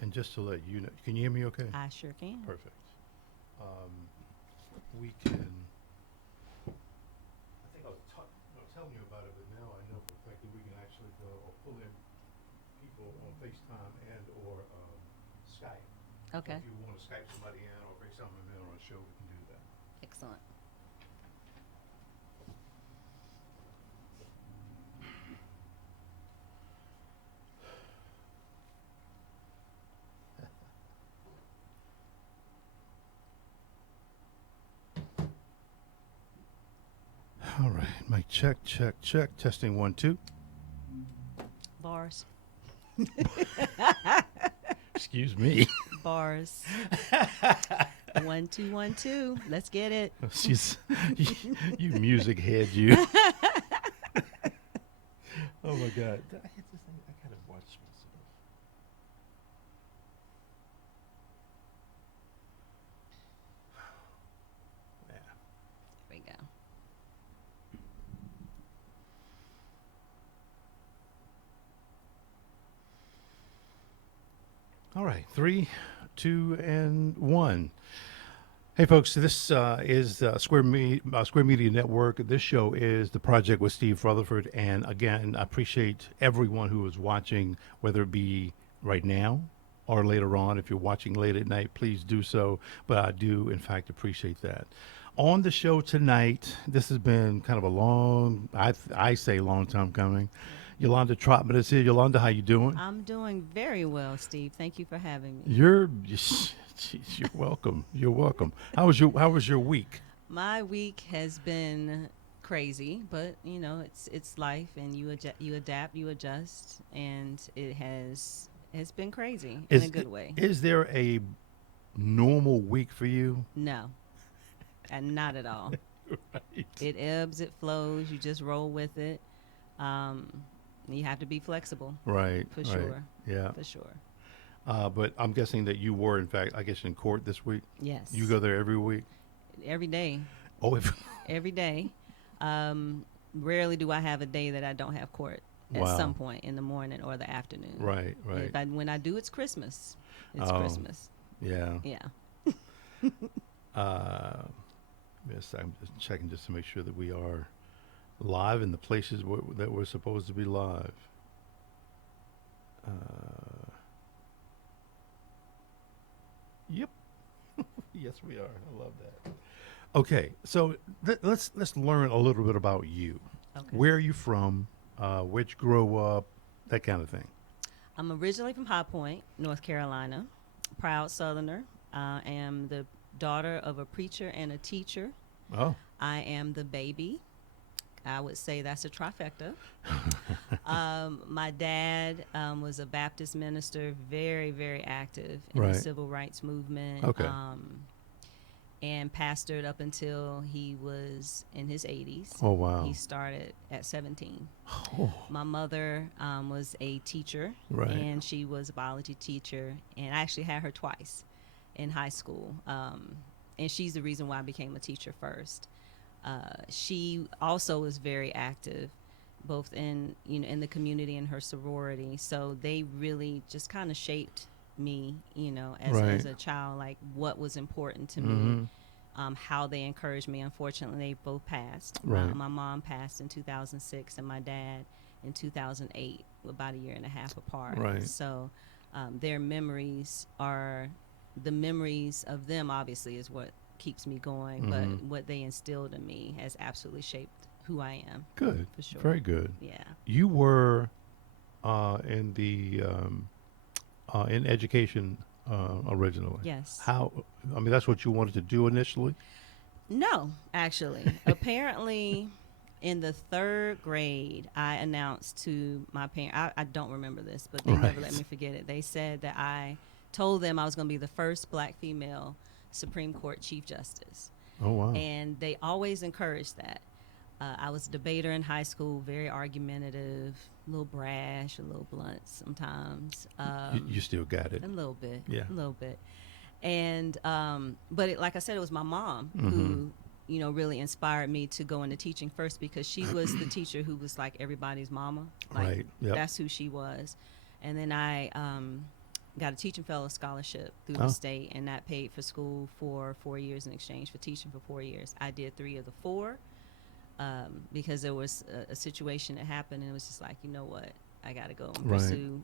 And just to let you know, can you hear me okay? I sure can. Perfect. Um, we can. I think I was telling you about it, but now I know for a fact that we can actually go or pull in people on FaceTime and or Skype. So Okay. if you want to Skype somebody in or FaceTime them in on a show, we can do that. Excellent. All right, mic check, check, check. Testing 1, 2. Bars. Excuse me. Bars. 1, 2, 1, 2. Let's get it. She's you music head, you. Oh my God! Did I hit this thing? I gotta watch myself. Yeah. There we go. All right, 3, 2, and 1. Hey, folks, this is Square Media Network. This show is the project with Steve Rutherford. And again, I appreciate everyone who is watching, whether it be right now or later on. If you're watching late at night, please do so. But I do, in fact, appreciate that. On the show tonight, this has been kind of a long, I say long time coming. Yolanda Trotman is here. Yolanda, how you doing? I'm doing very well, Steve. Thank you for having me. Jeez, you're welcome. You're welcome. How was your week? My week has been crazy, but it's life, and you adapt, you adjust, and it's been crazy in a Is good way. is there a normal week for you? No, and not at all. Right. It ebbs, it flows. You just roll with it. Um, you have to be flexible Right. for Right. sure, Yeah. for sure. But I'm guessing that you were, in fact, I guess, in court this week. You Yes, go there every week. every day, Oh, if, every day. Rarely do I have a day that I don't have court at some wow. point in the morning or the afternoon. Right. Right. When I do, it's Christmas. It's Oh, Christmas. yeah. Yeah. Uh, yes, I'm just checking just to make sure that we are live in the places that we're supposed to be live. Uh, yep. Yes, we are. I love that. Okay, so let's learn a little bit about you. Okay. Where are you from? Where'd you grow up? That kind of thing. I'm originally from High Point, North Carolina. Proud Southerner. I am the daughter of a preacher and a teacher. Oh, I am the baby. I would say that's a trifecta. My dad was a Baptist minister, very, very active in the right. civil rights movement, Okay. and pastored up until he was in his 80s. Oh, He wow. started at 17. Oh, My mother was a teacher, right. and she was a biology teacher, and I actually had her twice in high school. And she's the reason why I became a teacher first. She also was very active, both in the community and her sorority. So they really just kind of shaped me, as Right. a child, like what was important to me, Mm-hmm. how they encouraged me. Unfortunately, they both passed. Right. My mom passed in 2006, and my dad in 2008, about a year and a half apart. Right. So their memories are the memories of them. Obviously, is what keeps me going. Mm-hmm. But what they instilled in me has absolutely shaped who I am, Good. for sure. Very good. Yeah. You were in education originally. Yes. How? I mean, that's what you wanted to do initially. No, actually. Apparently, in the third grade, I announced to my parents, I don't remember this, but they never let Right. me forget it. They said that I told them I was going to be the first black female Supreme Court Chief Justice. Oh, wow. And they always encouraged that. I was a debater in high school, very argumentative, a little brash, a little blunt sometimes. You still got it. A little bit, Yeah. a little bit. And but like I said, it was my mom Mm-hmm. who really inspired me to go into teaching first, because she was the teacher who was like everybody's mama. Like Right. Yep. that's who she was. And then I got a teaching fellow scholarship through Oh. the state, and that paid for school for 4 years in exchange for teaching for 4 years. I did 3 of the 4 because there was a situation that happened, and it was just like, you know what, I got to go and Right. pursue,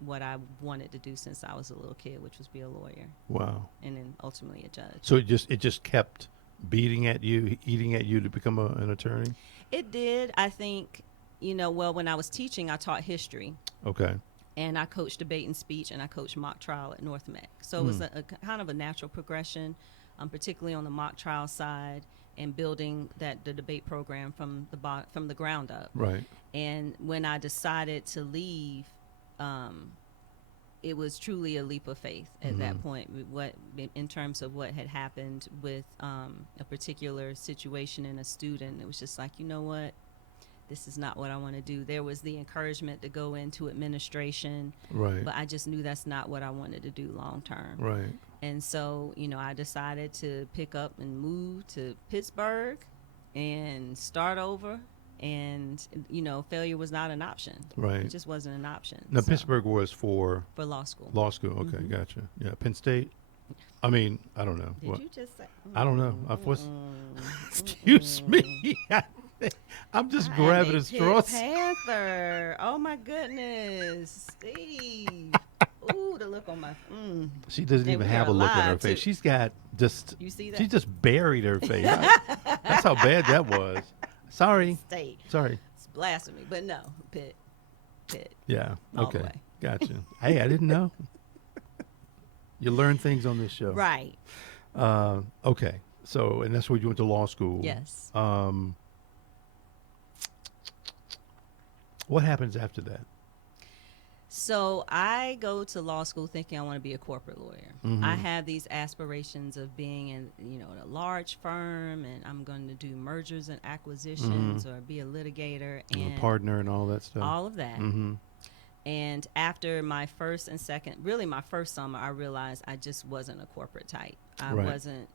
what I wanted to do since I was a little kid, which was be a lawyer Wow. and then ultimately a judge. So it just kept beating at you, eating at you to become an attorney? It did. I think, well, when I was teaching, I taught history. Okay. And I coached debate and speech, and I coached mock trial at North Meck. So it was a kind of a natural progression, particularly on the mock trial side, and building the debate program from the ground up. Right. And when I decided to leave, it was truly a leap of faith at that point. What in terms of what had happened with a particular situation in a student, it was just like, you know what, this is not what I want to do. There was the encouragement to go into administration, Right. but I just knew that's not what I wanted to do long term. Right. And so, I decided to pick up and move to Pittsburgh and start over. And, failure was not an option. Right. It just wasn't an option. Now, So, Pittsburgh was for for law school. law school. Okay, gotcha. Yeah, Penn State. I mean, I don't know. Did What? you just say? I don't know. Excuse me. I'm just grabbing at straws. Panther. Oh my goodness, Steve. Ooh, the look on my. She doesn't And even we have are a look on her live, face. too. She's got just. You see that? She just buried her face. That's how bad that was. Sorry. State. Sorry. It's blasphemy, but no, Pitt. Yeah. All the Okay. way. Gotcha. Hey, I didn't know. You learn things on this show. Right. Okay. So, and that's where you went to law school. Yes. What happens after that? So I go to law school thinking I want to be a corporate lawyer. I have these aspirations of being in, a large firm, and I'm going to do mergers and acquisitions or be a litigator and A partner and all that stuff. all of that. Mm-hmm. And after my first and second, really my first summer, I realized I just wasn't a corporate type. I Right. wasn't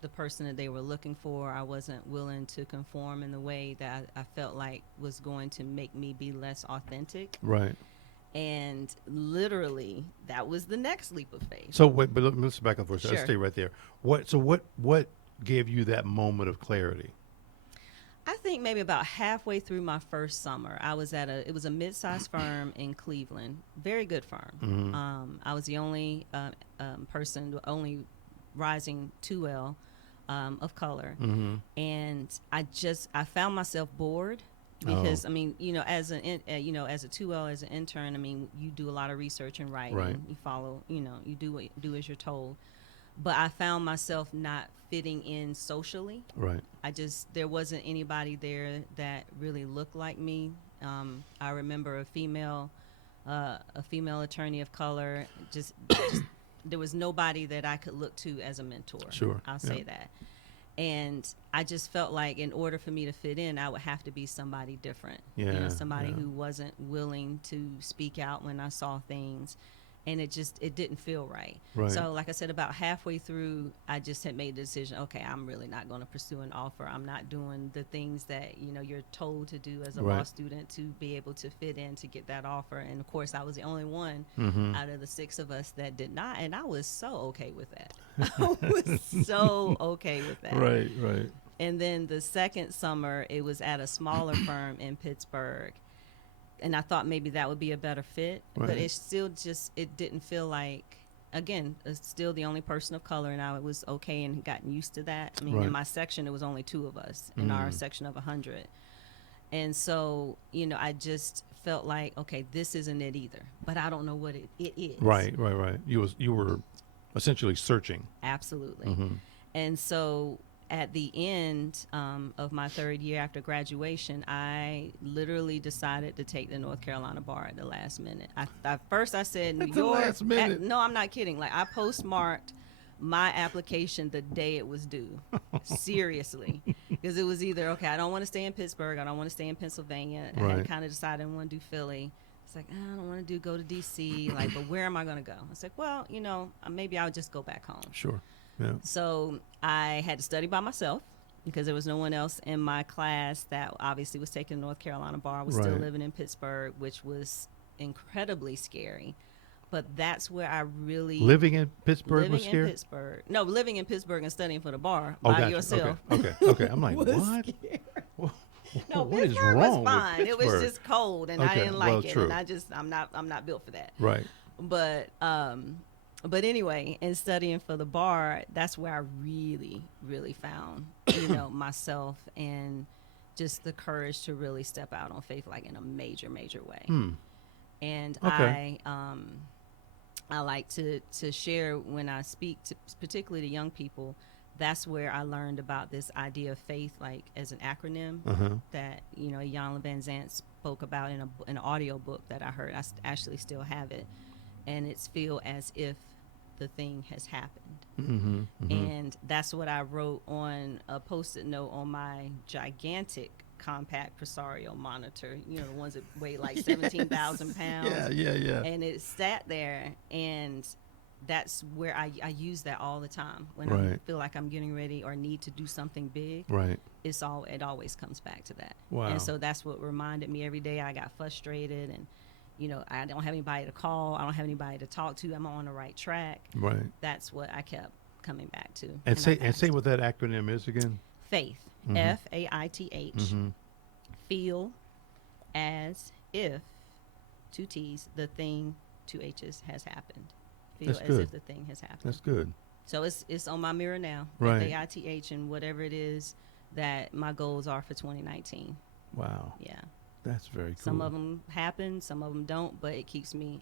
the person that they were looking for. I wasn't willing to conform in the way that I felt like was going to make me be less authentic. Right. And literally, that was the next leap of faith. So wait, but let's back up for a second. Sure. Let's stay right there. What gave you that moment of clarity? I think maybe about halfway through my first summer, I was it was a mid-sized firm in Cleveland, very good firm. I was the only person, the only rising 2L of color. And I found myself bored. Because Oh. I mean, as a 2L, as an intern, I mean, you do a lot of research and writing. Right. You follow, you do as you're told. But I found myself not fitting in socially. Right. There wasn't anybody there that really looked like me. I remember a female attorney of color. Just there was nobody that I could look to as a mentor. Sure. I'll say that. And I just felt like in order for me to fit in, I would have to be somebody different. Yeah, Somebody yeah. who wasn't willing to speak out when I saw things. And it didn't feel right. Right. So like I said, about halfway through, I just had made the decision, okay, I'm really not going to pursue an offer. I'm not doing the things that, you're told to do as a law Right. student to be able to fit in to get that offer. And of course, I was the only one out of the 6 of us that did not. And I was so okay with that. I was so okay with that. Right. Right. And then the second summer, it was at a smaller firm in Pittsburgh. And I thought maybe that would be a better fit, but Right. it still it didn't feel like, again, still the only person of color, and I was okay and gotten used to that. I mean, Right. in my section, it was only 2 of us in our section of 100. And so, I just felt like, okay, this isn't it either, but I don't know what it is. Right. You were essentially searching. Absolutely. And so at the end of my 3rd year after graduation, I literally decided to take the North Carolina bar at the last minute. First I said New At the York. last minute? No, I'm not kidding. Like, I postmarked my application the day it was due. Seriously. Because it was either, okay, I don't want to stay in Pittsburgh. I don't want to stay in Pennsylvania. I Right. had kind of decided I want to do Philly. It's like, I don't want to go to D.C. Like, but where am I going to go? It's like, well, maybe I'll just go back home. Sure. Yeah. So I had to study by myself because there was no one else in my class that obviously was taking the North Carolina bar. I was still Right. living in Pittsburgh, which was incredibly scary. but that's where I really Living in Pittsburgh living was in scary? Pittsburgh. No, living in Pittsburgh and studying for the bar Oh, by gotcha. yourself. Okay. I'm like, was what? scary. Wha- No, What is Pittsburgh was wrong with fine. It was Pittsburgh? just cold, and I Okay, didn't well, like it. true. And I'm not built for that. Right. But anyway, in studying for the bar, that's where I really, really found, myself and just the courage to really step out on faith, like in a major, major way. And Okay. I like to share when I speak to particularly to young people. That's where I learned about this idea of faith, like as an acronym that Yolanda Van Zant spoke about in an audio book that I heard. Actually still have it, and it's feel as if the thing has happened. And that's what I wrote on a post-it note on my gigantic compact Presario monitor, the ones that weigh like 17,000 pounds. Yeah. And it sat there, and that's where I use that all the time when I Right. feel like I'm getting ready or need to do something big. Right. It always comes back to that. Wow. And so that's what reminded me every day I got frustrated, and I don't have anybody to call, I don't have anybody to talk to, I'm on the right track. Right. That's what I kept coming back to. And say what that acronym is again. Faith. Faith. Feel as if, two T's, the thing, two H's, has happened. Feel That's as good. if the thing has happened. That's good. So it's on my mirror now. Right. FAITH, and whatever it is that my goals are for 2019. Wow. Yeah. That's very cool. Some of them happen, some of them don't, but it keeps me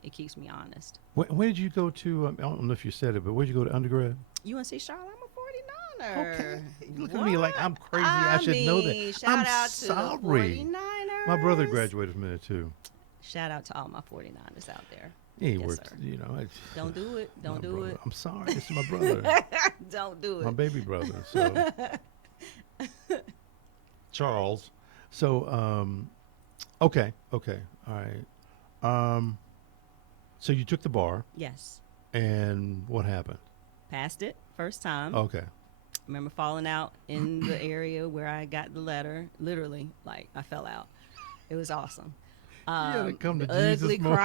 honest. Where did you go to? I don't know if you said it, but where did you go to undergrad? UNC Charlotte, I'm a 49er. Okay. You look at me like I'm crazy. I should know that. Shout I'm out to sorry. the 49ers. My brother graduated from there too. Shout out to all my 49ers out there. He Yes, worked, sir. Don't do it. Don't my do brother. it. I'm sorry. This is my brother. Don't do My it. baby brother. So Charles. So okay. All right. So you took the bar, Yes. and what happened? Passed it first time. Okay. Remember falling out in the area where I got the letter. Literally, like I fell out. It was awesome. had to come to ugly Jesus more.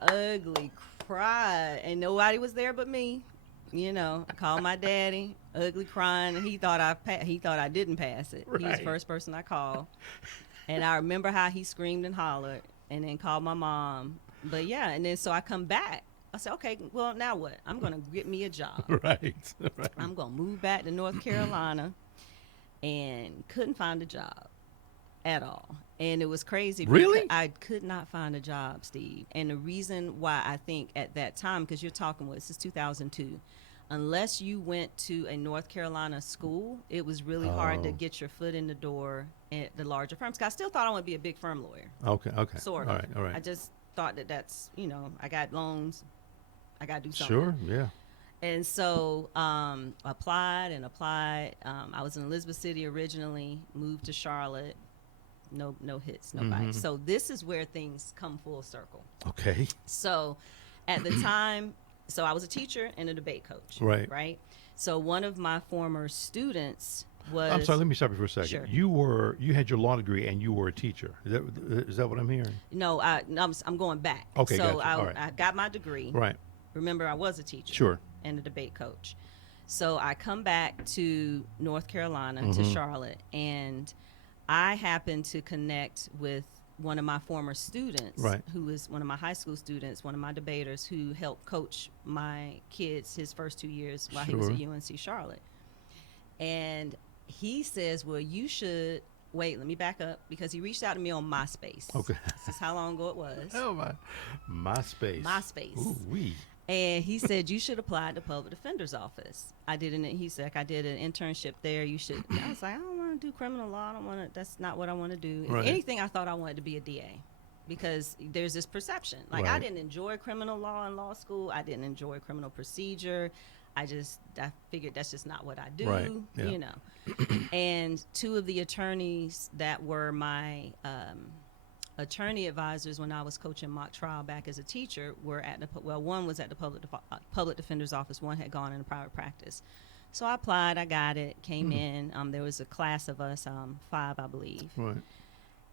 ugly cried, and nobody was there but me. I called my daddy, ugly crying, and he thought I didn't pass it. He was the Right. first person I called, and I remember how he screamed and hollered, and then called my mom. But yeah, and then so I come back. I said, okay, well now what? I'm gonna get me a job. Right. I'm gonna move back to North Carolina, and couldn't find a job at all. And it was crazy. Really? Because I could not find a job, Steve. And the reason why I think at that time, because you're talking this is 2002, unless you went to a North Carolina school, it was really hard to Oh. get your foot in the door at the larger firms. 'Cause I still thought I wanted to be a big firm lawyer. Okay. Sort of. All right. I just thought that's, I got loans. I got to do something. Sure. Yeah. And so applied. I was in Elizabeth City originally, moved to Charlotte. No hits, no bites. So this is where things come full circle. Okay. So at the time, I was a teacher and a debate coach. Right. Right. So one of my former students was. I'm sorry. Let me stop you for a second. Sure. You had your law degree and you were a teacher. Is that what I'm hearing? No, I'm going back. Okay, So gotcha. All right. I got my degree. Right. Remember, I was a teacher. Sure. And a debate coach. So I come back to North Carolina, to Charlotte, and I happened to connect with one of my former students, Right. who was one of my high school students, one of my debaters, who helped coach my kids his first 2 years while he was at Sure. UNC Charlotte. And he says, well, you should, wait, let me back up, because he reached out to me on MySpace. Okay. This is how long ago it was. Oh my. MySpace. MySpace. Ooh wee. And he said, you should apply at the public defender's office. I did an internship there. You should. I was like, I don't want to do criminal law. I don't want to, that's not what I want to do. Right. If anything, I thought I wanted to be a DA, because there's this perception. Like, I Right. didn't enjoy criminal law in law school. I didn't enjoy criminal procedure. I figured that's just not what I do, Right. Yeah. And two of the attorneys that were my attorney advisors when I was coaching mock trial back as a teacher were one was at the public defender's office, one had gone into private practice. So I applied, I got it, came in. There was a class of us, 5, I believe. Right.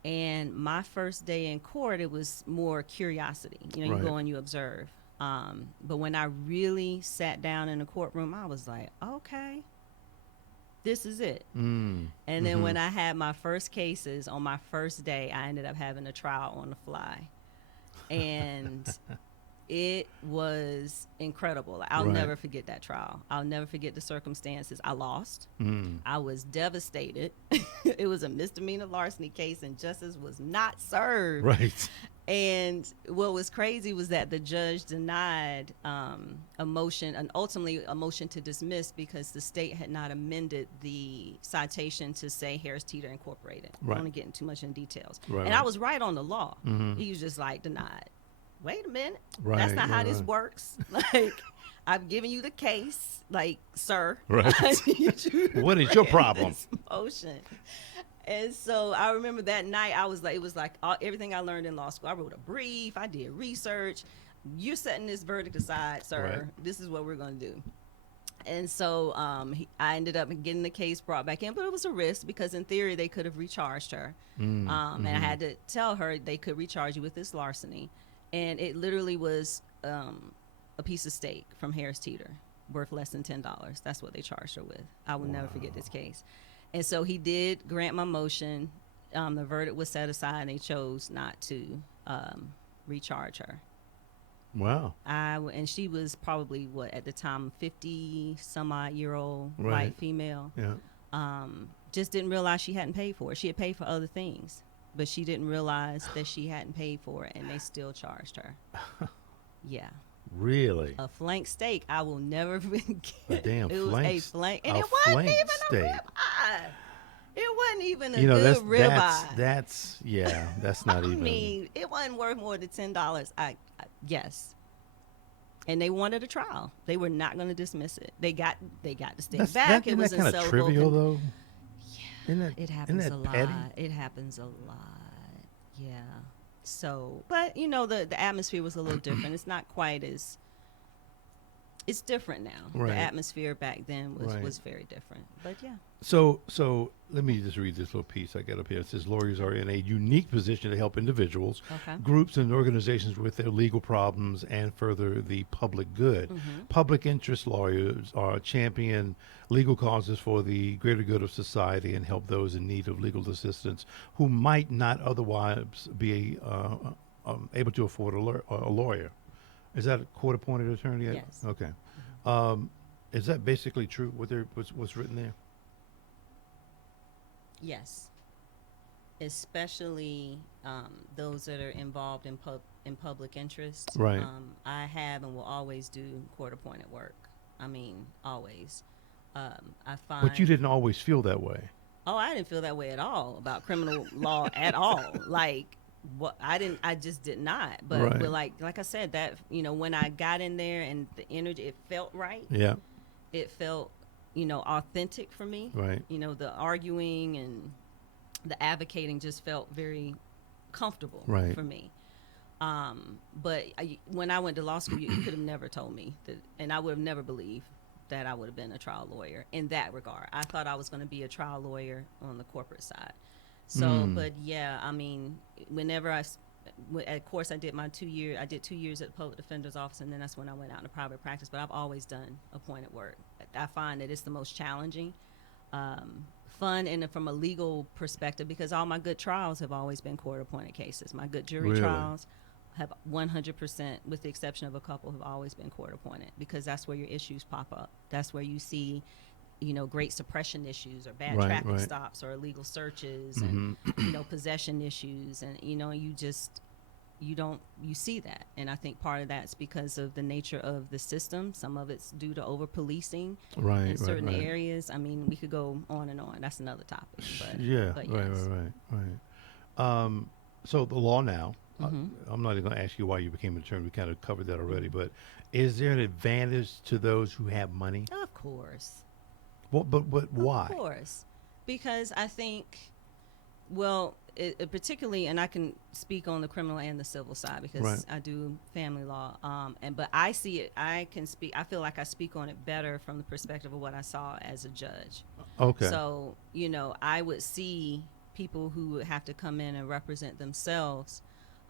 And my first day in court, it was more curiosity. You Right. go and you observe. But when I really sat down in the courtroom, I was like, okay, this is it. And then when I had my first cases on my first day, I ended up having a trial on the fly. And it was incredible. I'll Right. never forget that trial. I'll never forget the circumstances. I lost. I was devastated. It was a misdemeanor larceny case, and justice was not served. Right. And what was crazy was that the judge denied a motion, and ultimately a motion to dismiss, because the state had not amended the citation to say Harris Teeter Incorporated. Right. I don't want to get too much in details. Right, and right. I was right on the law. He was just like, denied. Wait a minute. Right, That's not how right, this right. works. Like, I've given you the case. Like, sir. Right. I need you to What is your grant problem? this motion. And so I remember that night, I was like, it was like everything I learned in law school. I wrote a brief. I did research. You're setting this verdict aside, sir. Right. This is what we're going to do. And so I ended up getting the case brought back in, but it was a risk because in theory they could have recharged her. And I had to tell her they could recharge you with this larceny. And it literally was a piece of steak from Harris Teeter worth less than $10. That's what they charged her with. I will never forget this case. And so he did grant my motion. The verdict was set aside, and they chose not to recharge her. Wow. And she was probably, what, at the time, 50-some-odd-year-old Right. white female. Yeah. Just didn't realize she hadn't paid for it. She had paid for other things, but she didn't realize that she hadn't paid for it, and they still charged her. Yeah. Really? A flank steak, I will never forget. A damn it was flank a flank, and a it wasn't flank even steak. a ribeye. It wasn't even a You know, good that's ribeye. that's not I even. mean, it wasn't worth more than $10. Yes. And they wanted a trial. They were not going to dismiss it. They got the steak That's, back. That, It was kind of unsellable. trivial, though. Yeah, Isn't it happens isn't a that lot. petty? It happens a lot. Yeah. So, but you know, the atmosphere was a little different. It's not quite as. It's different now. Right. The atmosphere back then Right. was very different. But yeah. So let me just read this little piece I got up here. It says lawyers are in a unique position to help individuals, Okay. groups, and organizations with their legal problems and further the public good. Public interest lawyers are champion legal causes for the greater good of society and help those in need of legal assistance who might not otherwise be able to afford a lawyer. Is that a court-appointed attorney? Yes. Okay. Is that basically true? What's written there? Yes. Especially those that are involved in public interest. Right. I have and will always do court-appointed work. I mean, always. I find. But you didn't always feel that way. Oh, I didn't feel that way at all about criminal law at all. Like, what I just did not. But, Right. but like I said, that, you know, when I got in there and the energy, it felt right. Yeah. It felt, you know, authentic for me. Right. You know, the arguing and the advocating just felt very comfortable Right. for me. But when I went to law school, you could have never told me that, and I would have never believed that I would have been a trial lawyer in that regard. I thought I was going to be a trial lawyer on the corporate side. So, but yeah, I mean, whenever of course, I did my 2 year. I did 2 years at the public defender's office, and then that's when I went out into private practice. But I've always done appointed work. I find that it's the most challenging, fun, and from a legal perspective, because all my good trials have always been court-appointed cases. My good jury Really? trials have 100%, with the exception of a couple, have always been court-appointed, because that's where your issues pop up. That's where you see, you know, great suppression issues or bad Right, traffic right. stops or illegal searches and, you know, possession issues. And, you know, you see that. And I think part of that's because of the nature of the system. Some of it's due to over-policing Right. in certain right. areas. I mean, we could go on and on. That's another topic. But, Yeah. but Right. yes. Right. So the law now. Mm-hmm. I'm not even going to ask you why you became an attorney. We kind of covered that already. But is there an advantage to those who have money? Of course. But why? Of course. Because I think, well, particularly, and I can speak on the criminal and the civil side because Right. I do family law. But I see it, I feel like I speak on it better from the perspective of what I saw as a judge. Okay. So, you know, I would see people who would have to come in and represent themselves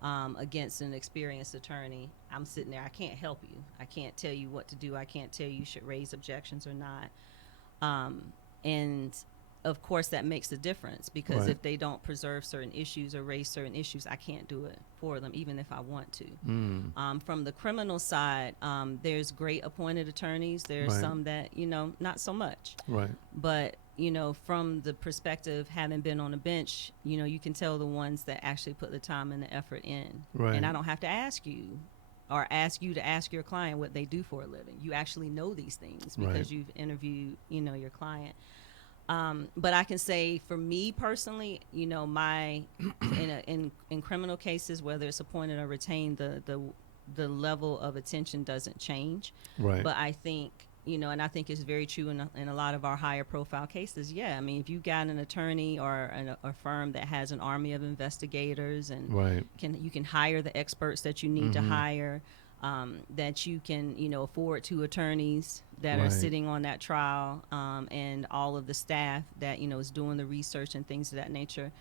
against an experienced attorney, I'm sitting there. I can't help you. I can't tell you what to do. I can't tell you should raise objections or not. And of course, that makes a difference because Right. if they don't preserve certain issues or raise certain issues, I can't do it for them, even if I want to. From the criminal side, there's great appointed attorneys. There's Right. some that, not so much. Right. But, from the perspective, having been on the bench, you can tell the ones that actually put the time and the effort in. Right. And I don't have to ask you or ask you to ask your client what they do for a living. You actually know these things because Right. you've interviewed, your client. But I can say for me personally, my in criminal cases, whether it's appointed or retained, the level of attention doesn't change. Right. But I think, and I think it's very true in a lot of our higher profile cases. Yeah, I mean, if you got an attorney or a firm that has an army of investigators and Right. you can hire the experts that you need to hire, that you can, afford two attorneys that are Right. sitting on that trial, and all of the staff that, is doing the research and things of that nature,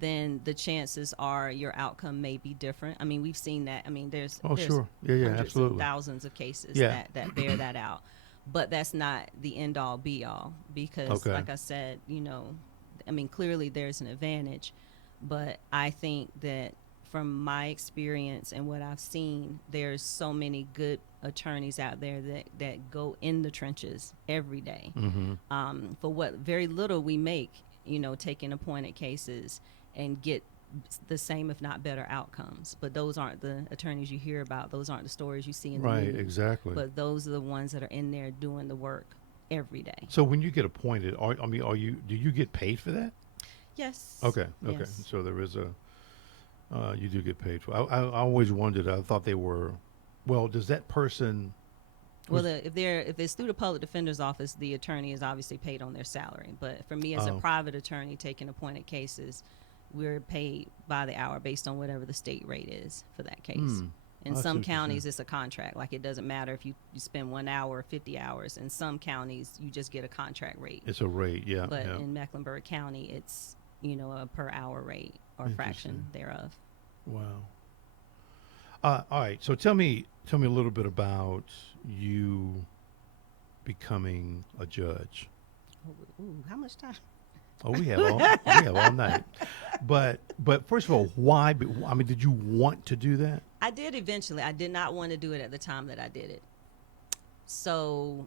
then the chances are your outcome may be different. I mean, we've seen that. I mean, there's Sure. Yeah, hundreds absolutely. and thousands of cases Yeah. that bear that out. But that's not the end all be all because, Okay. like I said, I mean, clearly there's an advantage, but I think that from my experience and what I've seen, there's so many good attorneys out there that go in the trenches every day, for what very little we make, taking appointed cases and get the same, if not better, outcomes. But those aren't the attorneys you hear about. Those aren't the stories you see in the Right. news. Exactly. But those are the ones that are in there doing the work every day. So when you get appointed, do you get paid for that? Yes. Okay. Okay. Yes. So there is you do get paid for. I always wondered. I thought they were. Well, does that person? Well, if it's through the public defender's office, the attorney is obviously paid on their salary. But for me as a Oh. private attorney taking appointed cases, we're paid by the hour based on whatever the state rate is for that case. In I see some what you're counties, saying. it's a contract. Like it doesn't matter if you spend 1 hour or 50 hours. In some counties, you just get a contract rate. It's a rate. Yeah. But Yeah. in Mecklenburg County, it's a per hour rate or fraction thereof. Wow. All right. So tell me a little bit about you becoming a judge. Ooh, how much time? Oh, we have all night. But first of all, why? I mean, did you want to do that? I did eventually. I did not want to do it at the time that I did it. So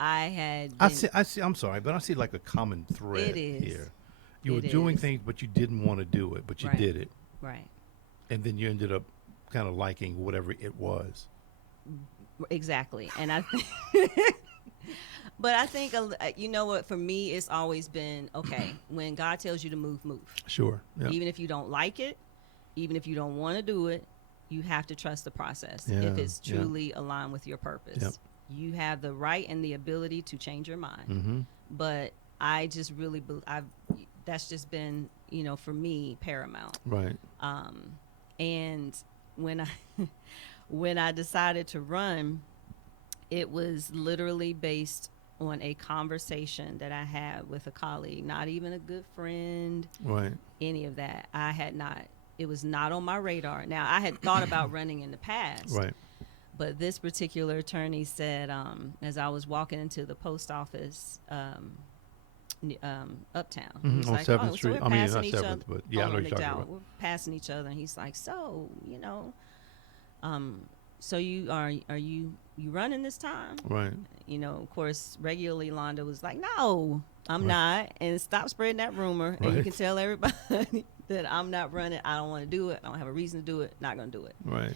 I had. I see. I'm sorry, but I see like a common thread It is. here. You were It doing is. things, but you didn't want to do it, but you Right. did it, Right. and then you ended up kind of liking whatever it was. Exactly. And I. But I think you know what? For me, it's always been okay. When God tells you to move, move. Sure. Yeah. Even if you don't like it, even if you don't want to do it, you have to trust the process. Yeah, If it's yeah. truly aligned with your purpose, Yep. you have the right and the ability to change your mind. Mm-hmm. But I just really, that's just been, for me, paramount. Right. And when I, when I decided to run, it was literally based on a conversation that I had with a colleague, not even a good friend, Right. any of that. It was not on my radar. Now, I had thought about running in the past. Right. But this particular attorney said, as I was walking into the post office, uptown, he was On like, 7th so Street. we're I mean, passing not each 7th, other. but yeah, I know on what you're talking McDowell. about. We're passing each other, and he's like, so so you running this time? Right. Of course, regularly Yolanda was like, no, I'm not, and stop spreading that rumor. And you Right. can tell everybody that I'm not running. I don't want to do it. I don't have a reason to do it. Not going to do it. Right.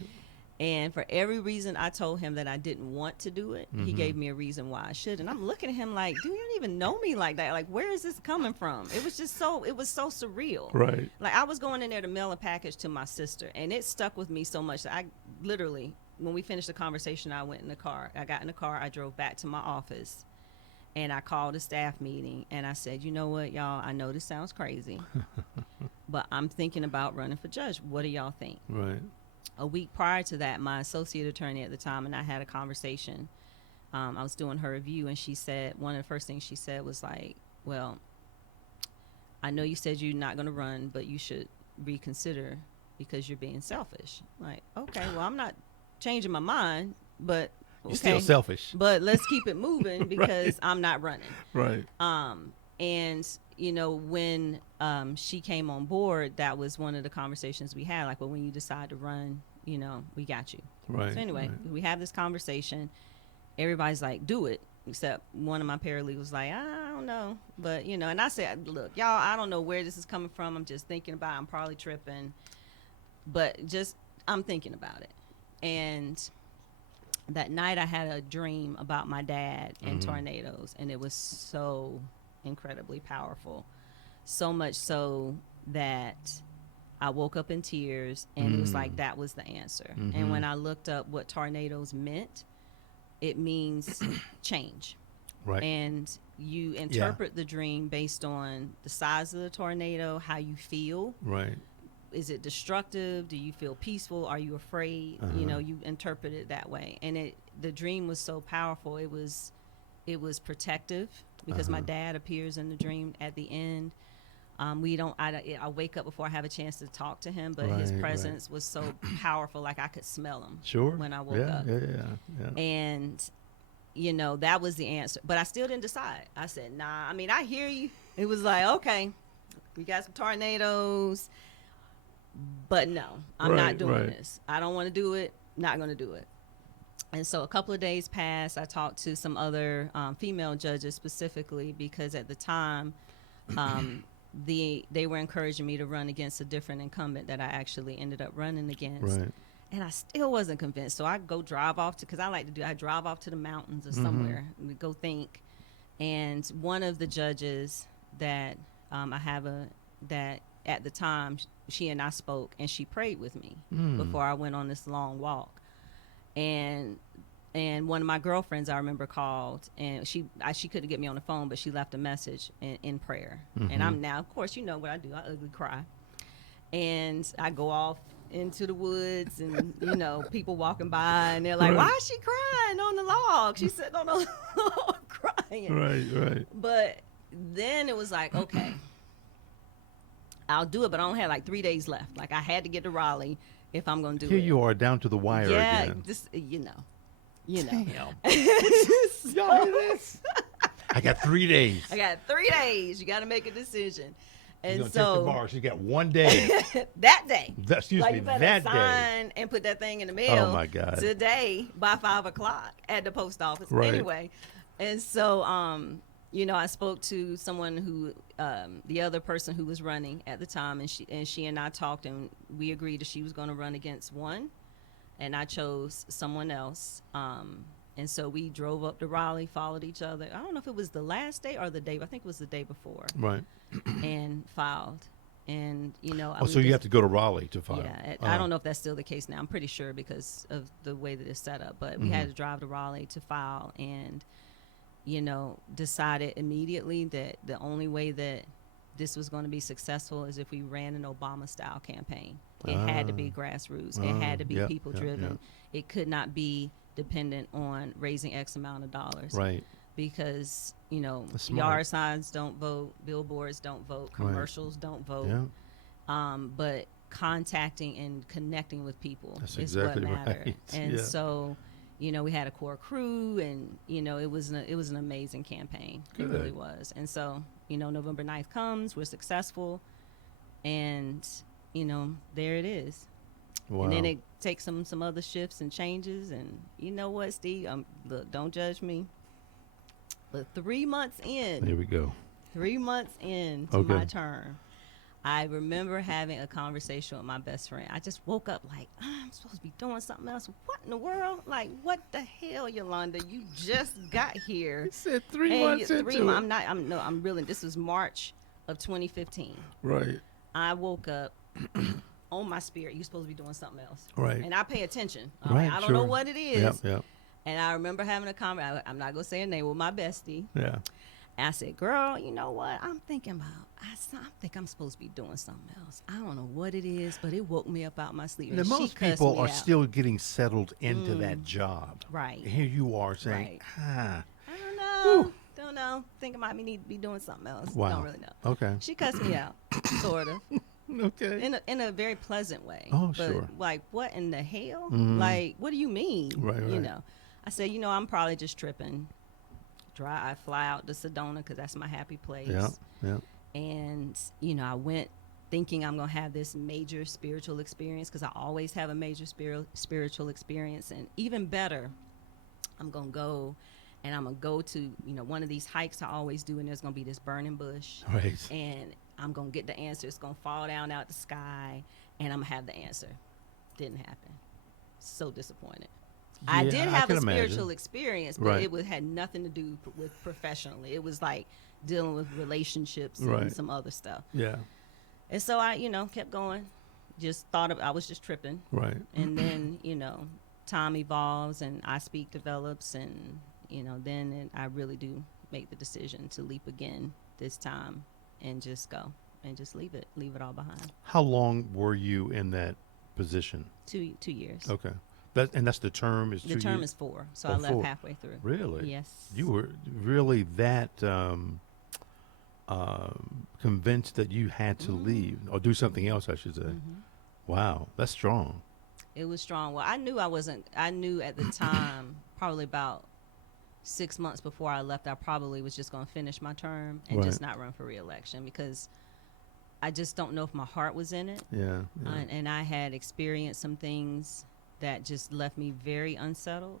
And for every reason I told him that I didn't want to do it, he gave me a reason why I should. And I'm looking at him like, dude, you don't even know me like that. Like, where is this coming from? It was so surreal. Right. Like, I was going in there to mail a package to my sister, and it stuck with me so much that I literally, when we finished the conversation, I went in the car. I got in the car. I drove back to my office, and I called a staff meeting, and I said, you know what, y'all, I know this sounds crazy, but I'm thinking about running for judge. What do y'all think? Right. A week prior to that, my associate attorney at the time and I had a conversation. I was doing her review, and she said, one of the first things she said was like, well, I know you said you're not going to run, but you should reconsider because you're being selfish. Like, okay, well, I'm not changing my mind, but You're okay, still selfish. but let's keep it moving because I'm not running. Right. And when she came on board, that was one of the conversations we had. Like, well, when you decide to run, we got you. Right. So anyway, right. we have this conversation. Everybody's like, do it. Except one of my paralegals was like, I don't know. But, and I said, look, y'all, I don't know where this is coming from. I'm just thinking about it. I'm probably tripping. But I'm thinking about it. And that night I had a dream about my dad and tornadoes. And it was so incredibly powerful. So much so that I woke up in tears. And it was like that was the answer. And when I looked up what tornadoes meant, it means change. Right. And you interpret the dream based on the size of the tornado, how you feel. Right. Is it destructive? Do you feel peaceful? Are you afraid? You interpret it that way. And the dream was so powerful. It was protective because my dad appears in the dream at the end. I wake up before I have a chance to talk to him, but his presence was so powerful, like I could smell him. Sure. When I woke up. Yeah. And, that was the answer. But I still didn't decide. I said, nah, I hear you. It was like, okay, we got some tornadoes, but no, I'm not doing this. I don't want to do it. Not going to do it. And so a couple of days passed. I talked to some other female judges specifically because at the time, they were encouraging me to run against a different incumbent that I actually ended up running against. Right. And I still wasn't convinced. So I go drive off because I drive off to the mountains or somewhere and go think. And one of the judges that I have that at the time, she and I spoke and she prayed with me before I went on this long walk. And one of my girlfriends I remember called and she couldn't get me on the phone, but she left a message in prayer. And I'm now, of course, you know what I do. I ugly cry. And I go off into the woods and, people walking by and they're like, why is she crying on the log? She's sitting on the log crying. Right. But then it was like, okay, I'll do it, but I only had like 3 days left. Like I had to get to Raleigh if I'm going to do it. Here you are down to the wire again. Yeah, Damn. So, Y'all hear this? I got 3 days. I got 3 days. You got to make a decision. And You're gonna so take the bars. You got 1 day. that day. Excuse me, You better that day. sign and put that thing in the mail. Oh my God. Today by 5:00 at the post office. Right. Anyway, and so I spoke to someone who the other person who was running at the time, and she and I talked, and we agreed that she was going to run against one, and I chose someone else. And so we drove up to Raleigh, followed each other. I don't know if it was the last day or the day. I think it was the day before. Right. And filed. And, So you have to go to Raleigh to file. Yeah. I don't know if that's still the case now. I'm pretty sure because of the way that it's set up. But we had to drive to Raleigh to file and, decided immediately that the only way that this was going to be successful is if we ran an Obama-style campaign. It had to be grassroots. It had to be people-driven. It could not be dependent on raising X amount of dollars. Right. Because, That's smart. yard signs don't vote, billboards don't vote, commercials don't vote. Yeah. But contacting and connecting with people That's is exactly what mattered. right. And Yeah. so, we had a core crew and, it was an amazing campaign. Good. It really was. And so, November 9th comes, we're successful, and, there it is. Wow. And then it takes some other shifts and changes. And you know what, Steve? Look, don't judge me. But 3 months in, Here we go. 3 months into my term, I remember having a conversation with my best friend. I just woke up like, I'm supposed to be doing something else. What in the world? Like, what the hell, Yolanda? You just got here. You said 3 months into it. I'm really, this was March of 2015. Right. I woke up on my spirit. You're supposed to be doing something else. Right. And I pay attention. Right, I don't know what it is. Yep. And I remember having a conversation. I'm not going to say a name, with my bestie. Yeah. And I said, girl, you know what? I think I'm supposed to be doing something else. I don't know what it is, but it woke me up out my sleep. Now, most people are still getting settled into that job. Right. Here you are saying, I don't know. Think I might need to be doing something else. Wow. Don't really know. Okay. She cussed me out, sort of. Okay. in a very pleasant way. Oh, but sure. like, what in the hell? Mhm. Like, what do you mean? Right, You right. know, I said, I'm probably just tripping. I fly out to Sedona because that's my happy place. Yeah. Yeah. And I went thinking I'm gonna have this major spiritual experience because I always have a major spiritual experience, and even better, I'm gonna go. And I'm gonna go to one of these hikes I always do, and there's gonna be this burning bush, Right. and I'm gonna get the answer. It's gonna fall down out the sky, and I'm gonna have the answer. Didn't happen. So disappointed. I Yeah, did I have can a spiritual imagine. experience, but Right. had nothing to do with professionally. It was like dealing with relationships and Right. some other stuff. Yeah. And so I, kept going. Just I was just tripping. Right. And then, time evolves and I Speak develops, and then I really do make the decision to leap again this time and just go and just leave it all behind. How long were you in that position? 2 years. Okay. That's the term is The 2 term years? is 4, so Oh, I left 4. halfway through. Really? Yes. You were really that convinced that you had to leave or do something else, I should say. Wow, that's strong. It was strong. Well, I knew at the time, probably about 6 months before I left, I probably was just going to finish my term and just Right. not run for reelection because I just don't know if my heart was in it. Yeah. Yeah. And I had experienced some things that just left me very unsettled.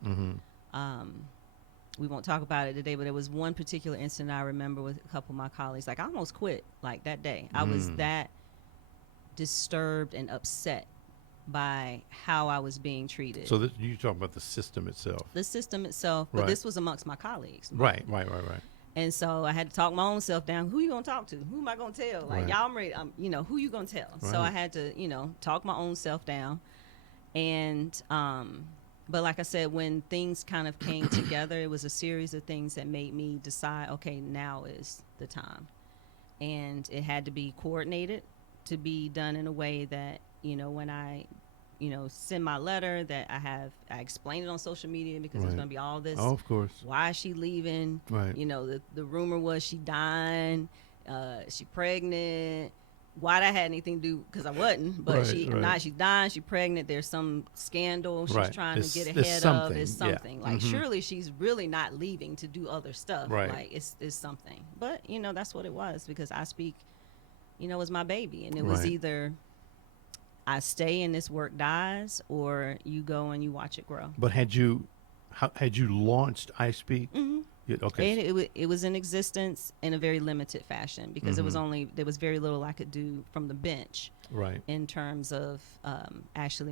We won't talk about it today, but there was one particular incident I remember with a couple of my colleagues. Like, I almost quit like that day. I was that disturbed and upset by how I was being treated. So you talk about the system itself. The system itself, but Right. this was amongst my colleagues. Right. And so I had to talk my own self down. Who you gonna talk to? Who am I gonna tell? Like, Right. y'all, I'm ready. Who you gonna tell? So I Right. had to, talk my own self down. And but like I said, when things kind of came together, it was a series of things that made me decide, okay, now is the time. And it had to be coordinated to be done in a way that, when I send my letter, that I explained it on social media because there's Right. going to be all this. Oh, of course. Why is she leaving? Right. The rumor was she dying, she pregnant. Why that had anything to do? Because I wasn't, but Right. she's dying, she's pregnant. There's some scandal she's Right. trying It's- to get there's ahead of. something, It's yeah. something like surely she's really not leaving to do other stuff. Right. Like it's something. But that's what it was because I Speak, was my baby, and it was Right. either I stay and this work dies, or you go and you watch it grow. But had you launched I Speak? Mm-hmm. Okay. And it was in existence in a very limited fashion because there was very little I could do from the bench Right. in terms of actually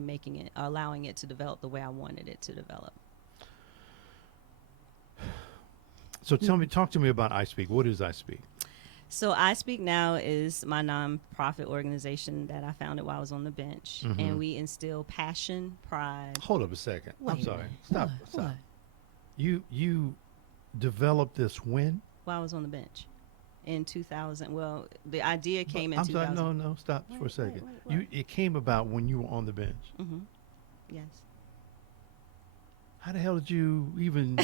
allowing it to develop the way I wanted it to develop. So talk to me about I Speak. What is I Speak? So I Speak Now is my nonprofit organization that I founded while I was on the bench, and we instill passion, pride. Hold up a second. Wait I'm a sorry. minute. Stop. What? Stop. What? You developed this when? While I was on the bench in 2000. Well, the idea came in I'm 2000. sorry. No. Stop for a Wait, second. wait. It came about when you were on the bench. Mm-hmm. Yes. How the hell did you even?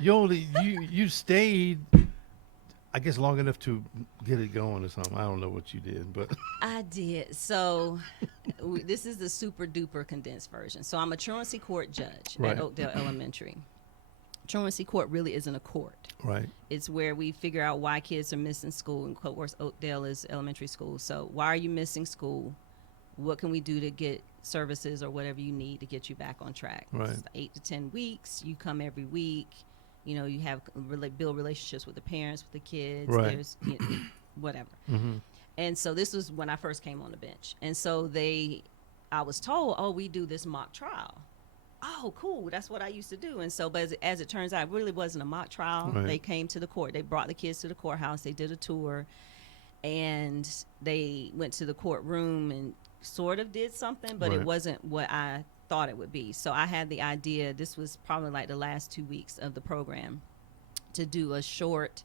You stayed, I guess, long enough to get it going or something. I don't know what you did, but I did. So this is the super duper condensed version. So I'm a truancy court judge Right. at Oakdale Elementary. Truancy court really isn't a court. right. It's where we figure out why kids are missing school. And of course, Oakdale is elementary school. So why are you missing school? What can we do to get services or whatever you need to get you back on track? Right. It's 8 to 10 weeks. You come every week. You have build relationships with the parents, with the kids. Right. There's whatever. Mm-hmm. And so this was when I first came on the bench. And so I was told, oh, we do this mock trial. Oh, cool. That's what I used to do. And so, but as it turns out, it really wasn't a mock trial. Right. They came to the court. They brought the kids to the courthouse. They did a tour. And they went to the courtroom and sort of did something, but Right. it wasn't what I thought it would be. So I had the idea, this was probably like the last 2 weeks of the program, to do a short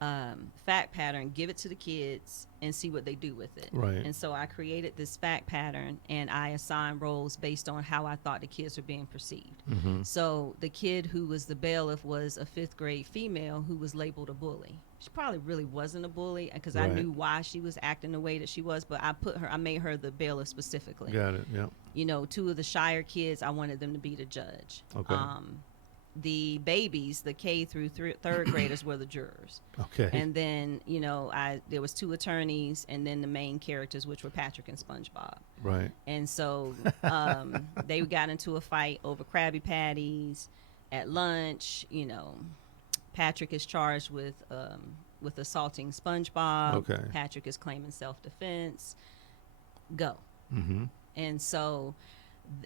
fact pattern, give it to the kids, and see what they do with it. Right. And so I created this fact pattern, and I assigned roles based on how I thought the kids were being perceived. Mm-hmm. So the kid who was the bailiff was a 5th grade female who was labeled a bully. She probably really wasn't a bully because I Right. knew why she was acting the way that she was, but I made her the bailiff specifically. Got it. Yeah. You know, 2 of the shyer kids, I wanted them to be the judge. Okay. The babies, the K through 3rd graders, were the jurors. Okay. And then, you know, there was 2 attorneys, and then the main characters, which were Patrick and SpongeBob. Right. And so they got into a fight over Krabby Patties at lunch. You know, Patrick is charged with assaulting SpongeBob. Okay. Patrick is claiming self-defense. Go. Mm-hmm. And so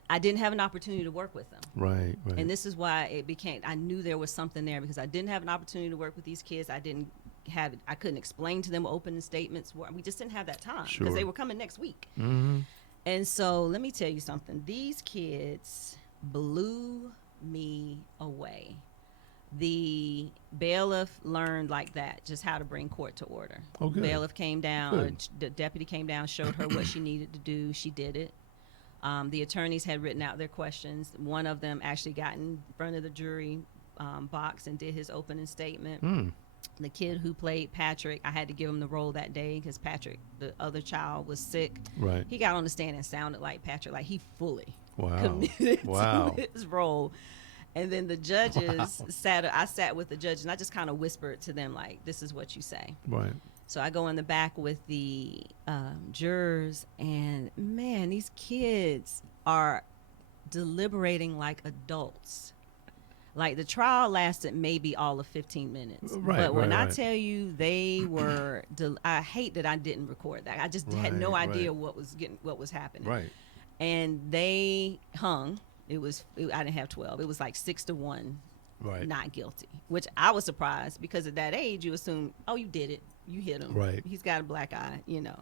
I didn't have an opportunity to work with them. Right. Right. And this is why I knew there was something there because I didn't have an opportunity to work with these kids. I couldn't explain to them what opening statements were. We just didn't have that time because Sure. they were coming next week. Mm-hmm. And so let me tell you something. These kids blew me away. The bailiff learned like that, just how to bring court to order. Oh, good. Bailiff came down, Good. the deputy came down, showed her what she needed to do. She did it. The attorneys had written out their questions. One of them actually got in front of the jury box and did his opening statement. Mm. The kid who played Patrick, I had to give him the role that day because Patrick, the other child, was sick. Right. He got on the stand and sounded like Patrick, like he fully Wow. committed Wow. to his role. And then the judges I sat with the judge and I just kind of whispered to them, like, this is what you say. Right. So I go in the back with the jurors, and man, these kids are deliberating like adults. Like the trial lasted maybe all of 15 minutes. Right, but when right, I right. tell you they were, I hate that I didn't record that. I just had no Right, idea right. what was happening. Right. And they hung. I didn't have 12. It was like 6-1. Right. Not guilty, which I was surprised because at that age you assume, oh, you did it, you hit him, Right. he's got a black eye, you know.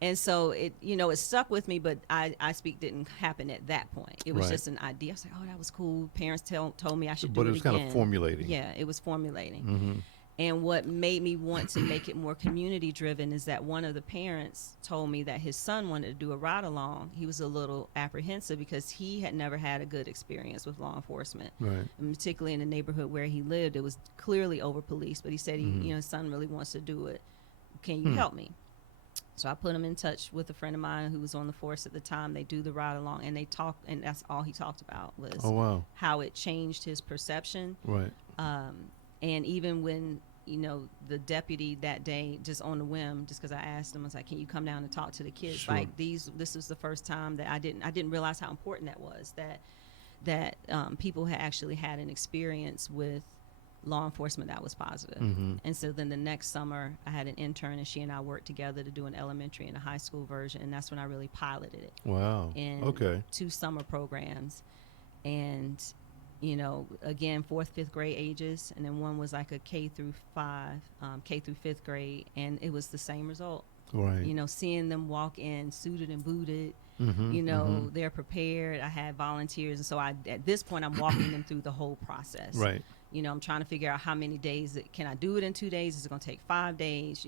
And so it stuck with me, but I speak didn't happen at that point. It was Right. just an idea. I was like, oh, that was cool. Parents told me I should But do it it was again. kind of formulating. Yeah, it was formulating. Mm-hmm. And what made me want to make it more community driven is that one of the parents told me that his son wanted to do a ride along. He was a little apprehensive because he had never had a good experience with law enforcement. Right. And particularly in the neighborhood where he lived, it was clearly over policed, but he said his son really wants to do it. Can you help me? So I put him in touch with a friend of mine who was on the force at the time. They do the ride along, and they talk, and that's all he talked about was Oh, wow. how it changed his perception. Right. And even when, the deputy that day, just on the whim, just because I asked him, I was like, can you come down and talk to the kids? Sure. Like this was the first time that I didn't realize how important that was, that people had actually had an experience with law enforcement that was positive. Mm-hmm. And so then the next summer I had an intern, and she and I worked together to do an elementary and a high school version. And that's when I really piloted it Wow. in Okay. 2 summer programs. And, again, 4th, 5th grade ages. And then one was like a K through 5th grade. And it was the same result. Right. Seeing them walk in suited and booted, Mm-hmm. they're prepared. I had volunteers. And so at this point, I'm walking them through the whole process. Right. I'm trying to figure out how many days can I do it in 2 days? Is it going to take 5 days?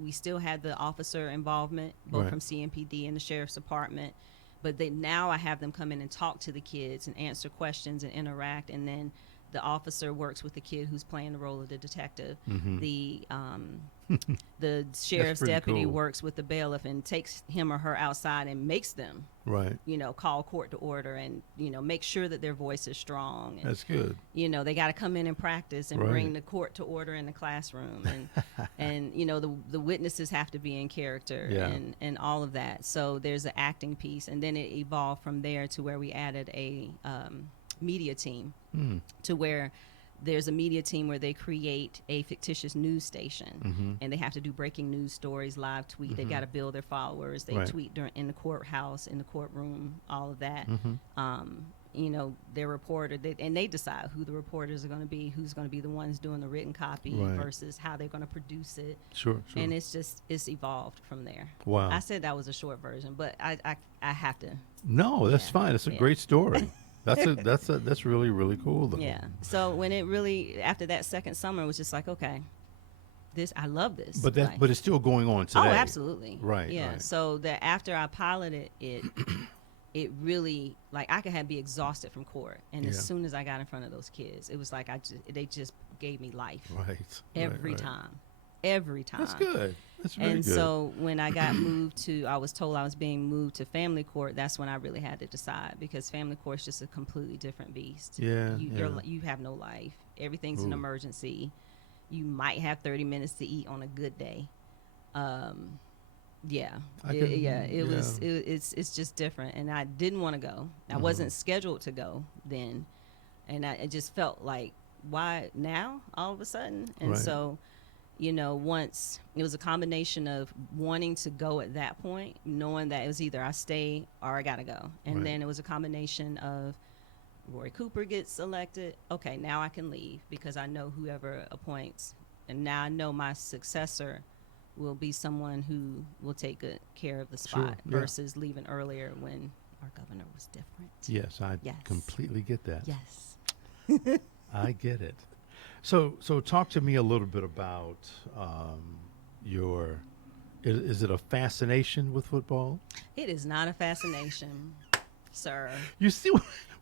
We still had the officer involvement, both Right. from CMPD and the sheriff's department. But now I have them come in and talk to the kids and answer questions and interact. And then the officer works with the kid who's playing the role of the detective. Mm-hmm. The sheriff's pretty deputy cool. works with the bailiff and takes him or her outside and makes them, Right. call court to order and, make sure that their voice is strong. And, That's good. they got to come in and practice and Right. bring the court to order in the classroom. And the witnesses have to be in character Yeah. and all of that. So there's an acting piece. And then it evolved from there to where we added a media team to where there's a media team where they create a fictitious news station, and they have to do breaking news stories, live tweet. They got to build their followers. They Right. tweet in the courthouse, in the courtroom, all of that. Their reporter, they decide who the reporters are going to be, who's going to be the ones doing the written copy Right. versus how they're going to produce it. Sure. And it's evolved from there. Wow. I said that was a short version, but I have to. No, that's Yeah. fine. It's a Yeah. great story. That's really, really cool though. Yeah. So when it really, after that second summer, it was just like, okay, I love this. But Like, but it's still going on today. oh, absolutely. Right. Yeah. Right. So that after I piloted it, it really, like, I could be exhausted from court, and Yeah. as soon as I got in front of those kids, it was like they just gave me life Right. every right. time, every time. That's good. That's very And good. so when I got I was told I was being moved to family court. That's when I really had to decide, because family court is just a completely different beast. Yeah, You have no life. Everything's an Ooh. emergency. You might have 30 minutes to eat on a good day. Yeah, it's just different, and I didn't want to go. I wasn't scheduled to go then, and it just felt like, why now all of a sudden? And Right. so, once it was a combination of wanting to go at that point, knowing that it was either I stay or I gotta go, and Right. then it was a combination of Roy Cooper gets elected. Okay, now I can leave because I know whoever appoints, and now I know my successor will be someone who will take good care of the Sure, spot yeah. versus leaving earlier when our governor was different. Yes, I Yes. completely get that. Yes. I get it. So talk to me a little bit about your. Is it a fascination with football? It is not a fascination, sir. You see,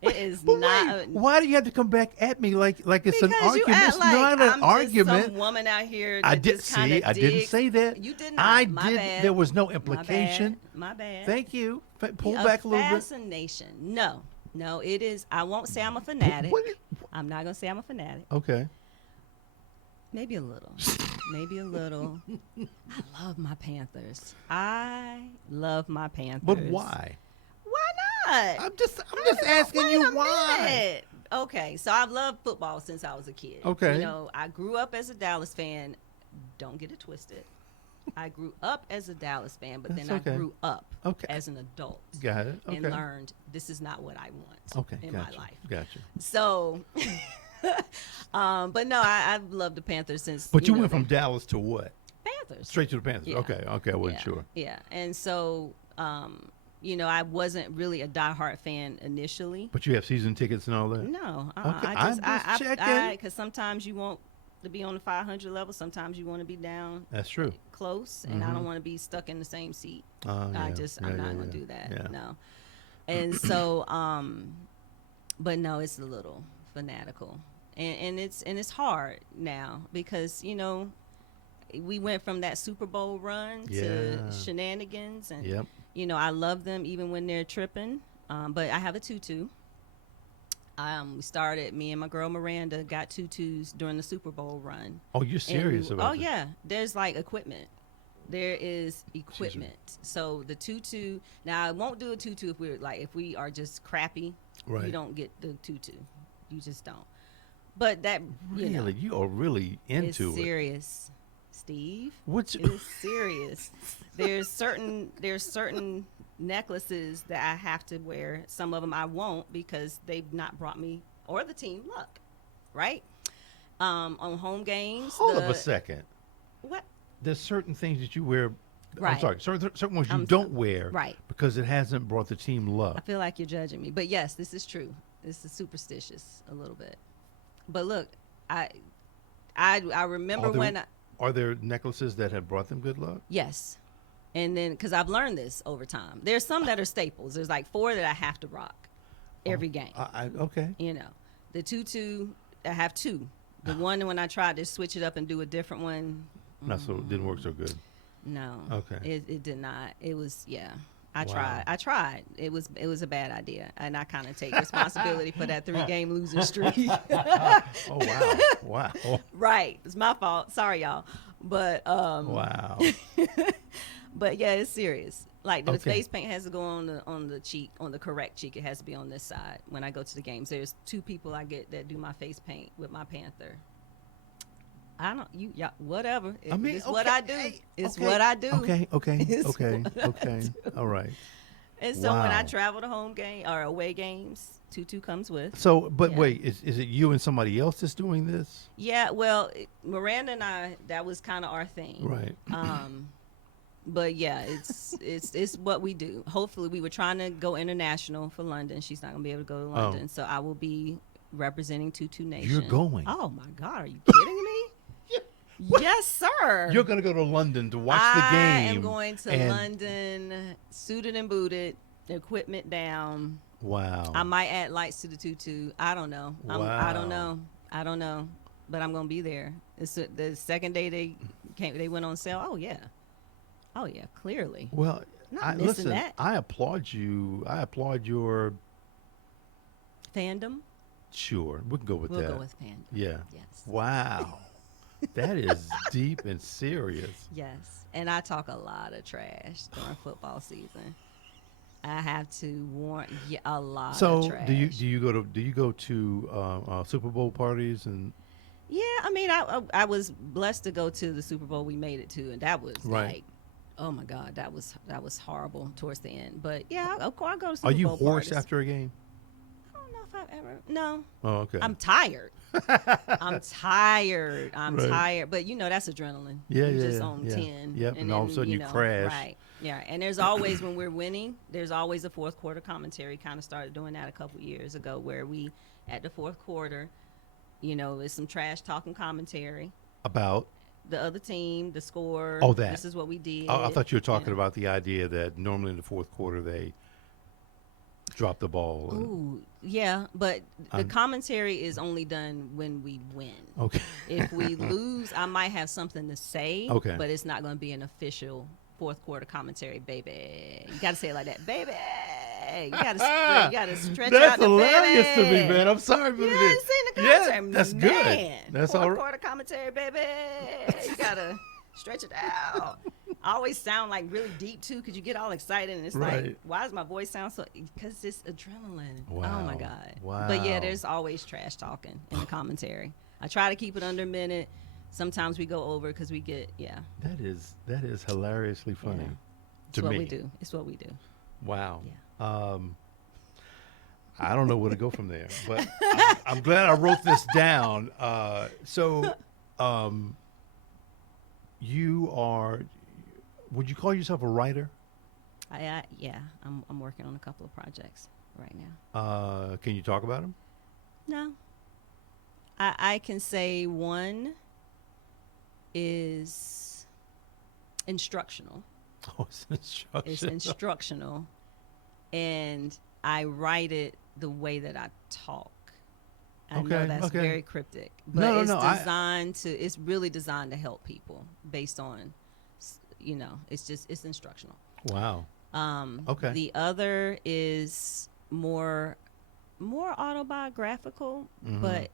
It is but not. wait, why do you have to come back at me like it's an Because you argument? act It's like not an I'm argument. just some woman out here. I That did just kinda see. I didn't digs. say that. You did not. I My did. bad. There was no My implication. bad. My bad. Thank you. Pull A back a little bit. fascination. No, it is. I won't say I'm a fanatic. What- I'm not gonna say I'm a fanatic. Okay. Maybe a little. Maybe a little. I love my Panthers. I love my Panthers. But why? Why not? I'm just asking Wait you a why. minute. Okay, so I've loved football since I was a kid. Okay. I grew up as a Dallas fan. Don't get it twisted. I grew up as a Dallas fan, but That's then okay. I grew up Okay. as an adult Got it. Okay. and learned this is not what I want Okay. in Gotcha. my life. Gotcha. So, but no, I've loved the Panthers since. But you know, went from Dallas to what? Panthers. Straight to the Panthers. Yeah. Okay. Okay. I wasn't Yeah, sure. Yeah, and so, I wasn't really a diehard fan initially. But you have season tickets and all that. No, Okay, I just, I'm just checking. because sometimes you want to be on the 500 level, sometimes you want to be down That's true. close, and I don't want to be stuck in the same seat. Yeah. I'm not gonna do that. Yeah. No, and so, but no, it's a little fanatical, and it's hard now because we went from that Super Bowl run to Yeah. shenanigans, and Yep. I love them even when they're tripping. But I have a tutu. We started. Me and my girl Miranda got tutus during the Super Bowl run. Oh, you're serious And, about oh this? yeah, there's like equipment. There is equipment. So the tutu. Now I won't do a tutu if we are just crappy. Right. You don't get the tutu. You just don't. But that Really, you are really it's into it. serious, Steve. What's It's serious. There's certain necklaces that I have to wear. Some of them I won't because they've not brought me or the team luck. Right? On home games. Hold up a second. What? There's certain things that you wear. I'm Right. sorry. Certain ones you I'm don't wear. Right. Because it hasn't brought the team I luck. feel like you're judging me. But yes, this is true. This is superstitious a little bit. But look, I remember when Are there necklaces that have brought them good luck? yes. And then, because I've learned this over time, there's some that are staples. There's like 4 that I have to rock every game. Okay. The tutu, I have 2. The one when I tried to switch it up and do a different one, Not so didn't work so good. no. Okay. It did not. It was I Wow. tried. It was a bad idea, and I kind of take responsibility for that 3-game losing streak. Oh wow. Wow. Right, it's my fault. Sorry, y'all. But Wow. But yeah, it's serious. Like the Okay. face paint has to go on the cheek, on the correct cheek. It has to be on this side. When I go to the games, there's 2 people I get that do my face paint with my Panther. I don't yeah, whatever. It's what I do. It's what I do. Okay. It's Okay. what I Okay. do. All right. And so when I Wow. travel to home game or away games, tutu comes with. So, but Yeah. wait, is it you and somebody else that's doing this? Yeah, well, Miranda and I, that was kind of our thing. Right. But yeah, it's what we do. Hopefully, we were trying to go international for London. She's not gonna be able to go to London, so I will be representing Tutu Nation. You're going. Oh my God, are you kidding me? Yes, sir. You're going to go to London to watch the I game. am going to and- London, suited and booted, equipment down. Wow. I might add lights to the tutu. I don't know. I don't know. I don't know. But I'm gonna be there. It's the second day they went on sale. Oh yeah. Oh yeah. Clearly. Well, Not missing listen, that. I applaud you. I applaud your. Fandom. Sure, we can go with We'll that. go with fandom. Yeah. Yes. Wow. That is deep and serious. Yes. And I talk a lot of trash during football season. I have to warn a lot of So, trash. do you go to Super Bowl parties and? Yeah, I mean, I was blessed to go to the Super Bowl we made it to, and that was Right. like, oh my God, that was horrible towards the end. But yeah, of course I go to Super Are you Bowl hoarse parties. after a game? I don't know if I've ever. No, Oh, okay. I'm tired. I'm tired. I'm Right. tired. But that's adrenaline. Yeah, You're yeah, just yeah, on yeah. 10. Yep, and all of a sudden you crash. Right. Yeah. And there's always, when we're winning, there's always a fourth quarter commentary. Kind of started doing that a couple years ago, where we, at the fourth quarter, it's some trash talking commentary. About? The other team, the score. Oh, that. This is what we did. I thought you were talking know. about the idea that normally in the fourth quarter they drop the ball. Ooh, yeah, but the commentary is only done when we win. Okay. If we lose, I might have something to say. Okay. But it's not going to be an official fourth quarter commentary, baby. You got to say it like that, baby. You got to stretch That's out the hilarious baby. to me, man. I'm sorry, but You ain't seen the commentary, yeah, that's good. man. That's fourth all right. quarter commentary, baby. You got to stretch it out. I always sound like really deep too, because you get all excited and it's like, Right. why does my voice sound so? Because it's adrenaline. Oh Wow. my God. Wow. But yeah, there's always trash talking in the commentary. I try to keep it under a minute. Sometimes we go over because we get That is hilariously funny Yeah. to It's what me. we do. It's what we do. Wow. Yeah. I don't know where to go from there, but I'm glad I wrote this down. You are. Would you call yourself a writer? I'm working on a couple of projects right now. Can you talk about them? No. I can say one is instructional. Oh, it's instructional. It's instructional, and I write it the way that I talk. I know Okay, that's okay. very cryptic, but No, it's no, designed to. It's really designed to help people based on, it's instructional. Wow. Okay. The other is more autobiographical, Mhm. but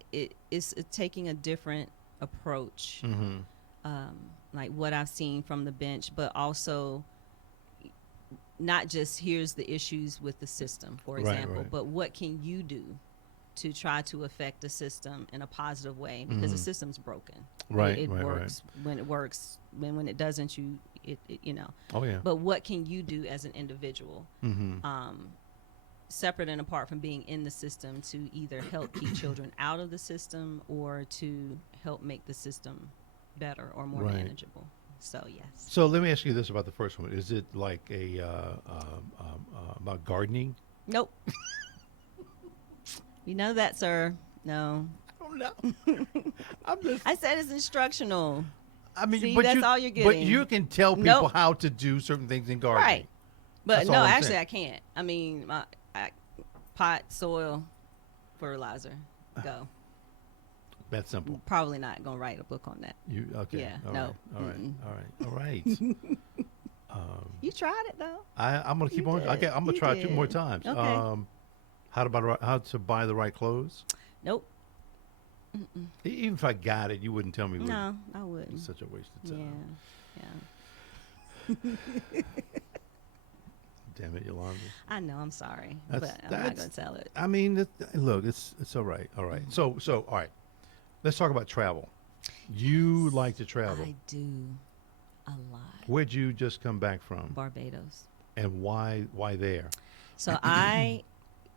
it's taking a different approach. Mm-hmm. Like what I've seen from the bench, but also not just here's the issues with the system, for Right, example, right. but what can you do to try to affect the system in a positive way, because the system's broken. Right, It right, works when it works. When it doesn't, Oh yeah. But what can you do as an individual, Mm-hmm. separate and apart from being in the system, to either help keep children out of the system or to help make the system better or more Right. manageable? So yes. So let me ask you this about the first one: is it like about gardening? Nope. You know that, sir. No. I don't know. I'm just. I said it's instructional. I mean, See, but that's you, all you're But getting. you can tell people Nope. how to do certain things in gardening. Right. But That's no, all I'm actually saying. I can't. I mean, pot, soil, fertilizer, go. That's simple. Probably not going to write a book on that. You okay? Yeah, All no. right. All right. Mm-mm. All right. All right. You tried it though. I'm gonna keep You on. did. Okay, I'm gonna You try 2 more did. times. Okay. How to buy the right clothes? Nope. Even if I got it, you wouldn't tell me. No, I It's wouldn't. such a waste of Yeah. time. Yeah. Damn it, Yolanda. I know. I'm sorry, That's- but I'm not that's- going to tell it. I mean, look, it's all right. All right. So all right. Let's talk about travel. You like to travel. I do a lot. Where'd you just come back from, Barbados. and why there? So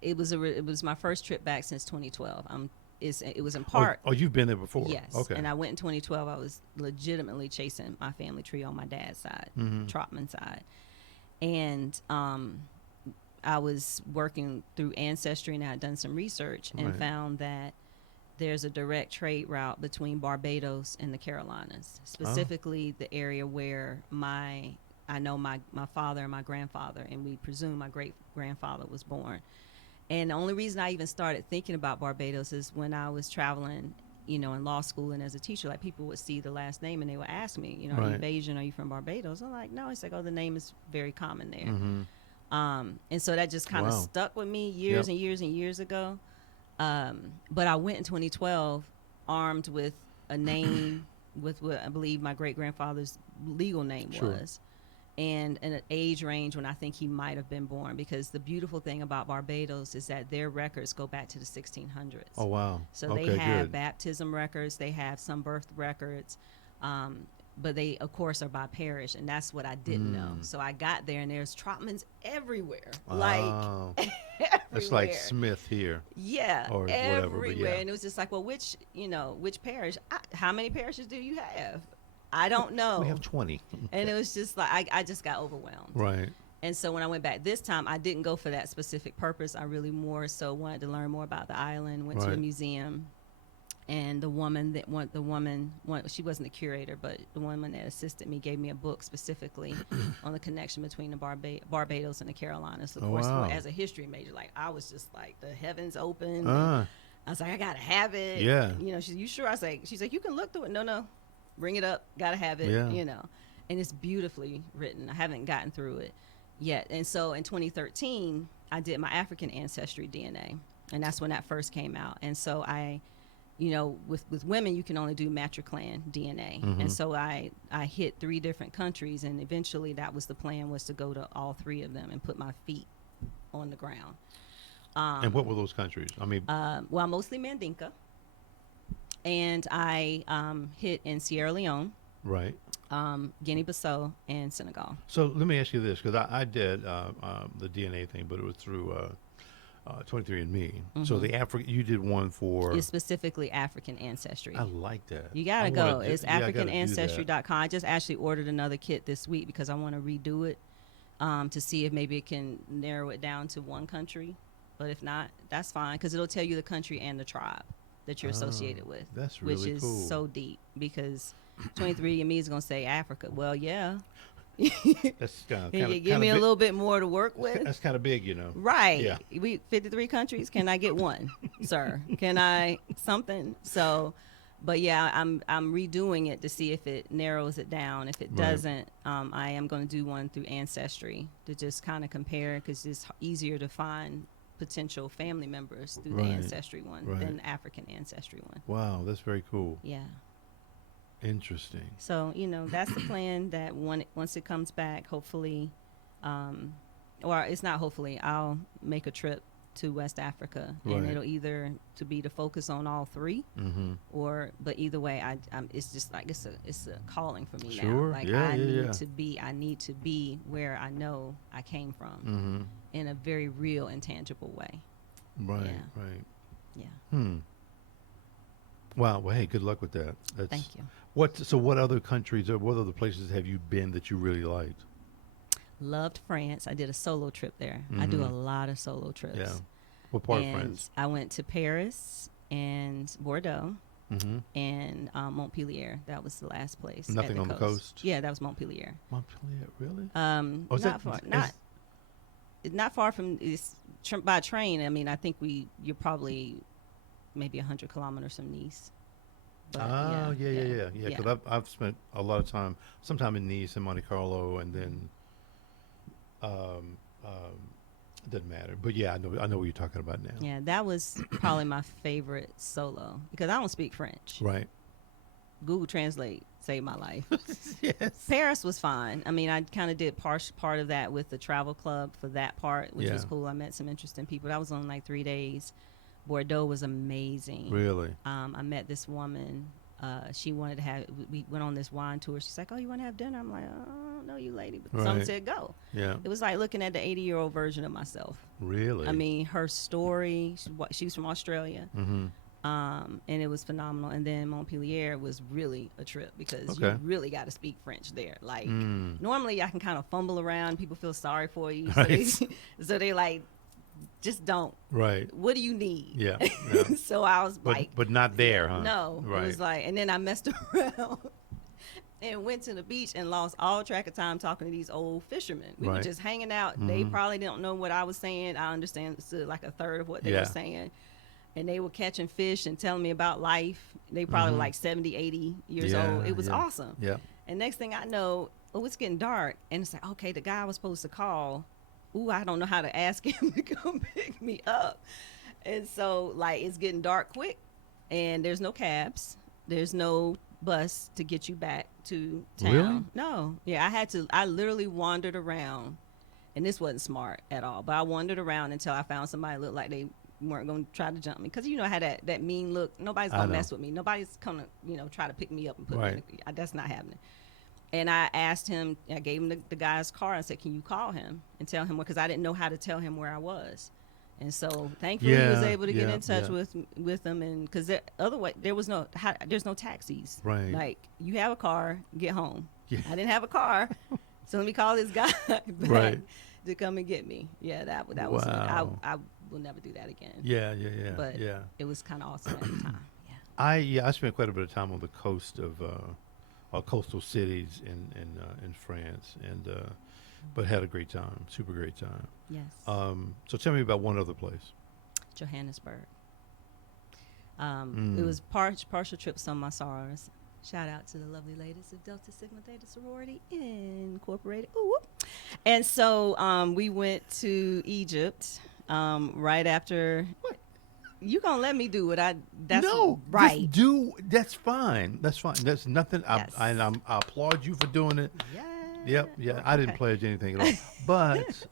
it was my first trip back since 2012. It was in Oh, part. oh, you've been there before. Yes. Okay. And I went in 2012. I was legitimately chasing my family tree on my dad's side, Mhm. Trotman side. And I was working through Ancestry, and I had done some research and Right. found that there's a direct trade route between Barbados and the Carolinas, specifically the area where I know my father and my grandfather, and we presume my great grandfather was born. And the only reason I even started thinking about Barbados is when I was traveling, in law school and as a teacher, like people would see the last name and they would ask me, are you Right. Bayesian? Are you from Barbados? I'm like, no. It's like, oh, the name is very common there. Mm-hmm. And so that just kind of Wow. stuck with me years Yep. and years and years ago. But I went in 2012 armed with a name with what I believe my great grandfather's legal name Sure. was, and an age range when I think he might have been born. Because the beautiful thing about Barbados is that their records go back to the 1600s. Oh, wow. So Okay, they have good. baptism records, they have some birth records, but they of course are by parish, and that's what I didn't know. So I got there and there's Trotmans everywhere, like Oh, everywhere. it's like Smith here. Yeah, or whatever, but everywhere. yeah. And it was just like, well, which parish? How many parishes do you have? I don't know. We have 20. And it was just like I just got overwhelmed. Right. And so when I went back this time, I didn't go for that specific purpose. I really more so wanted to learn more about the island. Went to a Right. museum, and the woman, she wasn't the curator, but the woman that assisted me gave me a book specifically on the connection between the Barbados and the Carolinas. Of Oh, course, wow. as a history major, like I was just like the heavens open. Ah, I was like, I gotta have it. Yeah. She's, you sure? I was like, she's like, you can look through it. No, bring it up. Gotta have it. Yeah. And it's beautifully written. I haven't gotten through it yet. And so in 2013, I did my African ancestry DNA, and that's when that first came out. And so I, with women, you can only do matriclan DNA. And so I hit 3 different countries, and eventually that was the plan, was to go to all 3 of them and put my feet on the ground. and what were those countries? I mean, Well, mostly Mandinka, and I hit in Sierra Leone, right. Guinea-Bissau, and Senegal. So let me ask you this, because I did the DNA thing, but it was through 23andMe. So you did one for. It's specifically African ancestry. I like that. You gotta I go. wanna do- It's yeah, I gotta do that. AfricanAncestry.com. I just actually ordered another kit this week because I want to redo it to see if maybe it can narrow it down to one country. But if not, that's fine, because it'll tell you the country and the tribe that you're associated with. That's which really is cool. so deep, because 23andMe is gonna say Africa. Well, yeah. That's kind Can you of give me a little bit more to work with? That's kind of big, Right. Yeah. We 53 countries. Can I get one, sir? Can I something? So, but yeah, I'm redoing it to see if it narrows it down. If it Right. doesn't, I am going to do one through Ancestry to just kind of compare, because it's easier to find potential family members through Right. the Ancestry one Right. than the African Ancestry one. Wow, that's very cool. Yeah. Interesting. So, that's the plan, that once it comes back, hopefully, or it's not hopefully, I'll make a trip to West Africa, and Right. it'll either to be to focus on all 3, but either way, it's just like, it's a calling for me Sure. now. Like Yeah, I yeah, need to be where I know I came from in a very real and tangible way. Right, Yeah. right. Yeah. Wow. Well, hey, good luck with that. Thank you. What other countries or what other places have you been that you really liked? Loved France. I did a solo trip there. I do a lot of solo trips. Yeah. What part And of France? I went to Paris and Bordeaux Mm-hmm. and Montpellier. That was the last place. at Nothing on the coast? Yeah, that was Montpellier. Montpellier, really? Not that- far. is- Not far from. It's by train. I mean, I think you're probably maybe 100 kilometers from Nice. But Yeah. Because I've spent a lot of time, sometime in Nice and Monte Carlo, and then, it doesn't matter. But yeah, I know what you're talking about now. Yeah, that was probably my favorite solo, because I don't speak French. Right. Google Translate saved my life. Yes. Paris was fine. I mean, I kind of did part of that with the travel club for that part, which was Yeah. cool. I met some interesting people. That was on like 3 days. Bordeaux was amazing. Really? I met this woman. She wanted to have. We went on this wine tour. She's like, "Oh, you want to have dinner?" I'm like, "Oh, I don't know you, lady," but someone Right. said go. Yeah. It was like looking at the 80-year-old version of myself. Really? I mean, her story. She's from Australia. Mm-hmm. And it was phenomenal. And then Montpellier was really a trip, because Okay. you really got to speak French there. Like Mm. normally I can kind of fumble around. People feel sorry for you. Right. So they like Just don't. Right. What do you need? Yeah. Yeah. So I was like, But not there, huh? no. Right. It was like, and then I messed around and went to the beach and lost all track of time talking to these old fishermen. We were Right. just hanging out. They probably don't know what I was saying. I understood like a third of what they Yeah. were saying. And they were catching fish and telling me about life. They probably were like 70, 80 years Yeah, old. It was yeah. awesome. Yeah. And next thing I know, it's getting dark. And it's like, okay, the guy I was supposed to call, I don't know how to ask him to come pick me up. And so, like, it's getting dark quick. And there's no cabs. There's no bus to get you back to town. Really? No. Yeah, I literally wandered around. And this wasn't smart at all. But I wandered around until I found somebody that looked like they weren't going to try to jump me. Because, I had that mean look. Nobody's going to mess with me. Nobody's going to, try to pick me up and put Right. me in that's not happening. And I asked him, I gave him the guy's car. I said, can you call him and tell him, because I didn't know how to tell him where I was. And so thankfully he was able to get in touch with them. And because otherwise there's no taxis. Right. Like, you have a car, get home. Yeah. I didn't have a car. So let me call this guy back Right. to come and get me. Yeah, that was, Wow. I will never do that again. Yeah. But yeah. it was kind of awesome at the time. Yeah. I spent quite a bit of time on the coast of coastal cities in France, and but had a great time, super great time. Yes. So tell me about one other place. Johannesburg. It was partial trips on my SARS. Shout out to the lovely ladies of Delta Sigma Theta Sorority Incorporated. Ooh, whoop. And so we went to Egypt right after. What? You gonna let me do what I? That's No, right. just do. That's fine. That's fine. There's nothing. Yes. I applaud you for doing it. Yeah. Yep. Yeah. I didn't Okay. pledge anything at all. But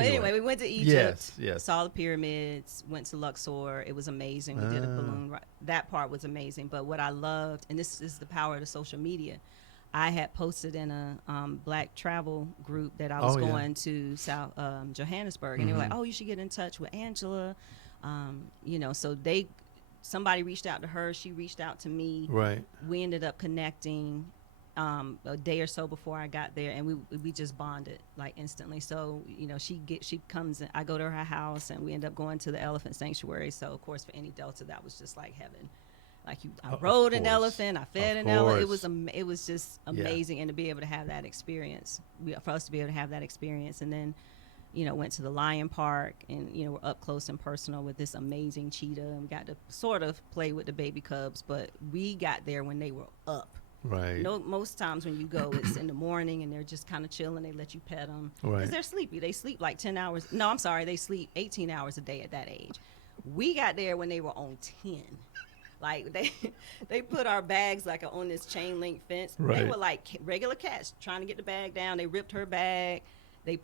Anyway, we went to Egypt. Yes. Saw the pyramids. Went to Luxor. It was amazing. We did a balloon ride. That part was amazing. But what I loved, and this is the power of the social media, I had posted in a black travel group that I was going to South Johannesburg, and they were like, "Oh, you should get in touch with Angela." So somebody reached out to her. She reached out to me. Right. We ended up connecting a day or so before I got there, and we just bonded like instantly. So she comes and I go to her house, and we end up going to the elephant sanctuary. So of course, for any Delta, that was just like heaven. Like I rode an elephant, I fed an elephant. It was just amazing, and to be able to have that experience, for us to be able to have that experience, and then went to the lion park, and we're up close and personal with this amazing cheetah, and we got to sort of play with the baby cubs, but we got there when they were up. Right. Most times when you go, it's in the morning, and they're just kind of chilling. They let you pet them because they're sleepy. They sleep like 10 hours. No, I'm sorry, they sleep 18 hours a day at that age. We got there when they were on 10. Like they put our bags like on this chain link fence. Right. They were like regular cats trying to get the bag down. They ripped her bag. They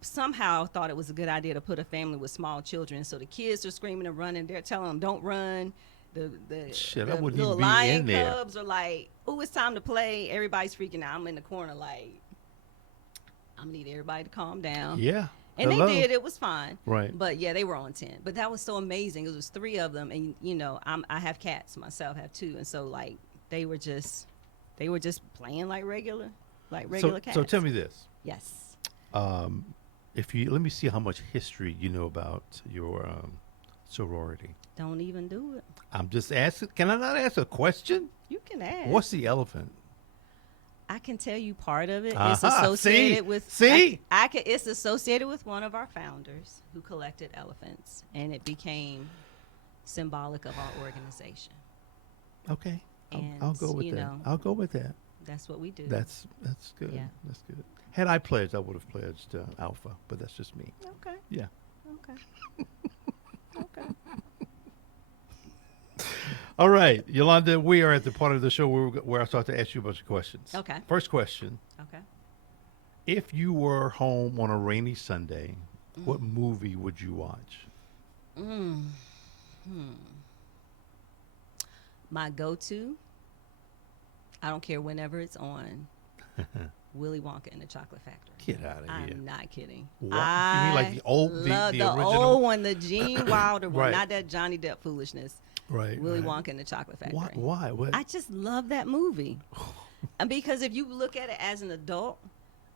somehow thought it was a good idea to put a family with small children. So the kids are screaming and running. They're telling them, don't run. The I wouldn't little even be lion in there. cubs are like, oh, it's time to play. Everybody's freaking out. I'm in the corner like, I'm going to need everybody to calm down. Yeah. And Hello. they did. It was fine. Right. But yeah, they were on 10. But that was so amazing. It was 3 of them, and I have cats myself, have 2, and so like they were just playing like regular cats. So tell me this. Yes. Let me see how much history you know about your sorority. Don't even do it. I'm just asking. Can I not ask a question? You can ask. What's the elephant? I can tell you part of it. Uh-huh. It's associated with. See? It's associated with one of our founders who collected elephants, and it became symbolic of our organization. Okay. And, I'll go with that. I'll go with that. That's what we do. That's good. Yeah. That's good. Had I pledged, I would have pledged Alpha, but that's just me. Okay. Yeah. Okay. Okay. All right, Yolanda, we are at the part of the show where I start to ask you a bunch of questions. Okay. First question. Okay. If you were home on a rainy Sunday, what movie would you watch? My go-to, I don't care whenever it's on, Willy Wonka and the Chocolate Factory. Get out of here. I'm not kidding. What? You mean like the old, the original? old one, the Gene Wilder one, Right. not that Johnny Depp foolishness. Right. Willy right. Wonka and the Chocolate Factory. Why? What? I just love that movie. And because if you look at it as an adult,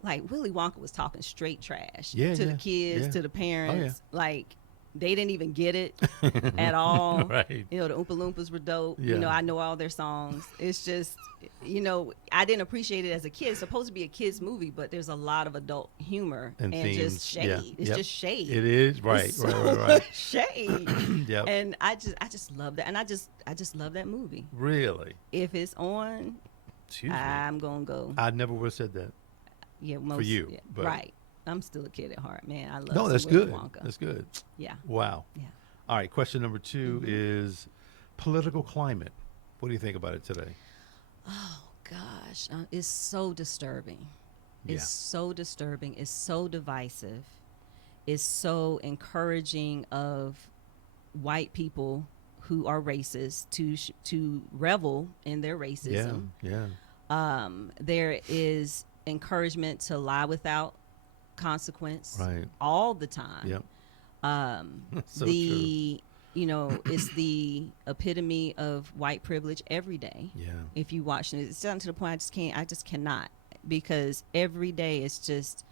like Willy Wonka was talking straight trash Yeah, to yeah, the kids, yeah. to the parents. Oh, Like they didn't even get it at all. Right. You know, the Oompa Loompas were dope. Yeah. You know, I know all their songs. It's just, you know, I didn't appreciate it as a kid. It's supposed to be a kids movie, but there's a lot of adult humor And and themes. just shade. Yeah. It's Yep. just shade. It is right, It's right, so right, right. much shade. Yep. And I just love that. And I just love that movie. Really? If it's on, Excuse me. I'm gonna go. I never would have said that. Yeah, most, for you, yeah, but- right. I'm still a kid at heart, man. I love. No, some that's Willy good. Wonka. That's good. Yeah, Wow. yeah. All right. Question number 2 is political climate. What do you think about it today? Oh gosh, it's so disturbing. Yeah. It's so disturbing. It's so divisive. It's so encouraging of white people who are racist to revel in their racism. Yeah. There is encouragement to lie without consequence Right. all the time. Yep. So The you know, it's the epitome of white privilege every day. Yeah. If you watch it, it's gotten to the point I just cannot, because every day it's just,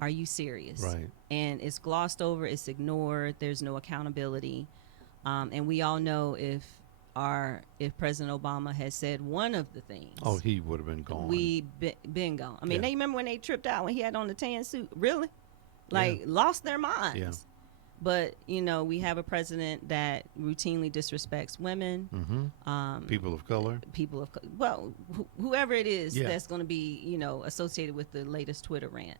are you serious? Right. And it's glossed over, it's ignored, there's no accountability. And we all know if President Obama had said one of the things, Oh, he would have been gone. we been gone. I mean, Yeah. they remember when they tripped out when he had on the tan suit, really? Like, lost their minds. Yeah. But, you know, we have a president that routinely disrespects women, People of color. people of, well, whoever it is Yeah. that's going to be, you know, associated with the latest Twitter rant.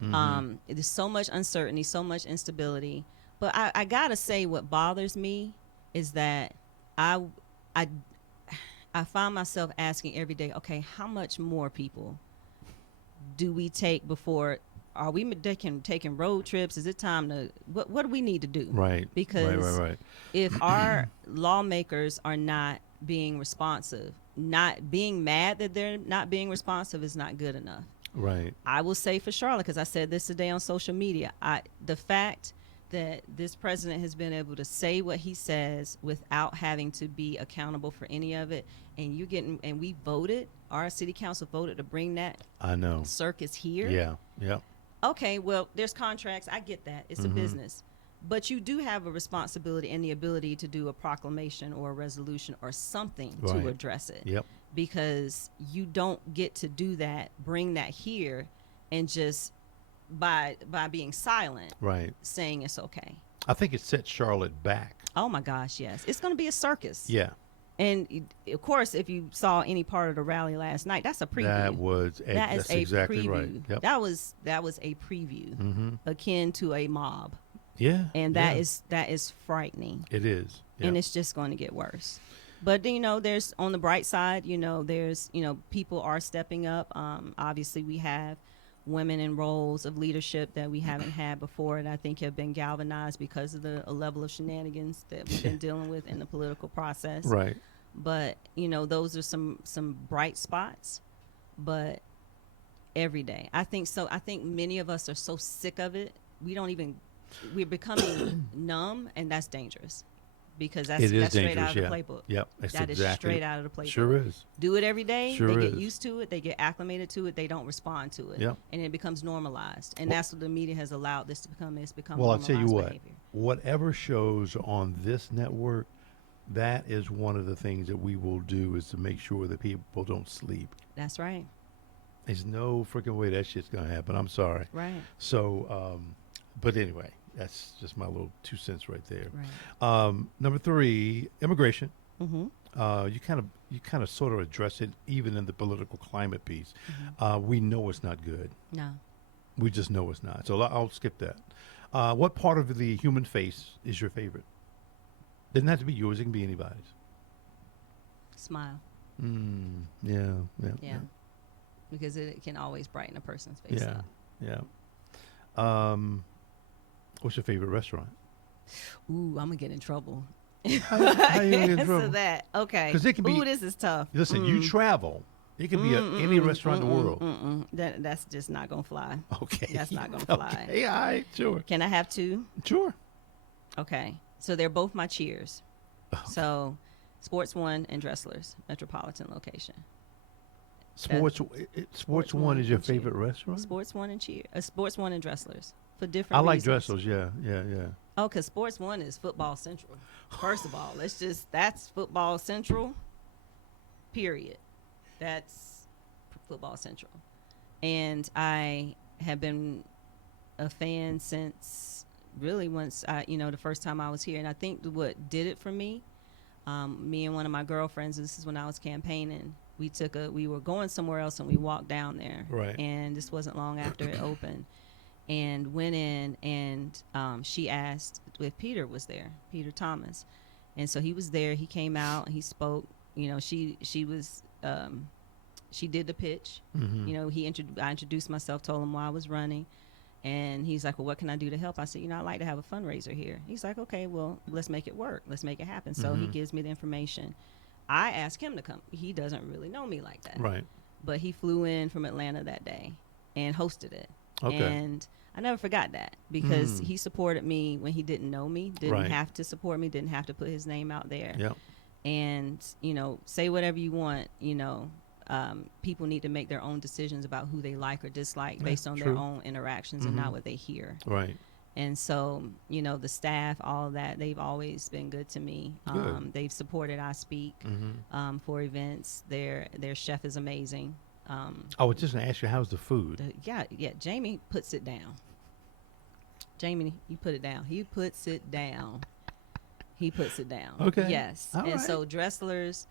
Mm-hmm. There's so much uncertainty, so much instability. But I got to say, what bothers me is that I find myself asking every day, okay, how much more people do we take before? Are we taking road trips? Is it time to, what do we need to do? Right. Because Right. if our lawmakers are not being responsive, not being mad that they're not being responsive is not good enough. Right. I will say for Charlotte, because I said this today on social media, the fact that this president has been able to say what he says without having to be accountable for any of it, and we voted, our city council voted to bring that I know. circus here. Yeah. Yep. Okay, well, there's contracts. I get that. It's a business. But you do have a responsibility and the ability to do a proclamation or a resolution or something Right. to address it. Yep. Because you don't get to do that, bring that here, and just by being silent, Right. saying it's okay. I think it set Charlotte back. Oh my gosh, yes. It's going to be a circus. Yeah. And of course, if you saw any part of the rally last night, that's a preview. That's exactly preview. right. Yep. That was a preview akin to a mob. Yeah. And yeah. that is frightening. It is. Yeah. And it's just going to get worse. But you know, there's on the bright side, you know, there's, you know, people are stepping up. Obviously we have women in roles of leadership that we haven't had before, and I think have been galvanized because of the level of shenanigans that we've been dealing with in the political process. Right. But you know, those are some bright spots. But every day, I think many of us are so sick of it. We're becoming numb, and that's dangerous, because that's straight out of the playbook. Yep. That is straight out of the playbook. Sure is. Do it every day. Sure they get is. used to it. They get acclimated to it. They don't respond to it. Yep. And it becomes normalized. And Well- that's what the media has allowed this to become. It's become Well, I'll normalized tell you what. behavior. Whatever shows on this network, that is one of the things that we will do, is to make sure that people don't sleep. That's right. There's no freaking way that shit's gonna happen. I'm sorry. Right. So, but anyway, that's just my little 2 cents right there. Right. Number 3, immigration. Mm-hmm. You kind of sort of address it even in the political climate piece. Mm-hmm. We know it's not good. No. We just know it's not. So I'll skip that. What part of the human face is your favorite? Doesn't have to be yours. It can be anybody's. Smile. Yeah. Because it can always brighten a person's face Yeah. up. Yeah. What's your favorite restaurant? Ooh, I'm gonna get in trouble. How you get in Answer trouble? that. Okay. 'Cause it can be- Ooh, this is tough. Listen, you travel. It can be at any restaurant in the world. That's just not gonna fly. Okay. That's not gonna fly. Okay, all right, sure. Can I have 2? Sure. Okay. So they're both my cheers. So Sports One and Dressler's Metropolitan location. Sports One is your and cheer. favorite restaurant? Sports One and cheer. Sports One and Dresslers for I different like reasons. Dressels. Yeah. Oh, because Sports One is football central. First of all, that's football central. Period. That's football central. And I have been a fan since really once the first time I was here. And I think what did it for me, me and one of my girlfriends, this is when I was campaigning, we were going somewhere else and we walked down there. Right. And this wasn't long after it opened. And went in and she asked if Peter was there, Peter Thomas. And so he was there. He came out and he spoke. She was she did the pitch. Mm-hmm. I introduced myself, told him why I was running. And he's like, well, what can I do to help? I said, I'd like to have a fundraiser here. He's like, okay, well, let's make it work. Let's make it happen. So he gives me the information. I asked him to come. He doesn't really know me like that. Right. But he flew in from Atlanta that day and hosted it. Okay. And I never forgot that because he supported me when he didn't know me, didn't have to support me, didn't have to put his name out there. Yep. And, say whatever you want, people need to make their own decisions about who they like or dislike based on their own interactions and not what they hear. Right. And so, the staff, all of that, they've always been good to me. Good. They've supported I Speak for events. Their chef is amazing. I was just going to ask you, how's the food? Jamie puts it down. Jamie, you put it down. He puts it down. Okay. Yes. All right. So Dresslers,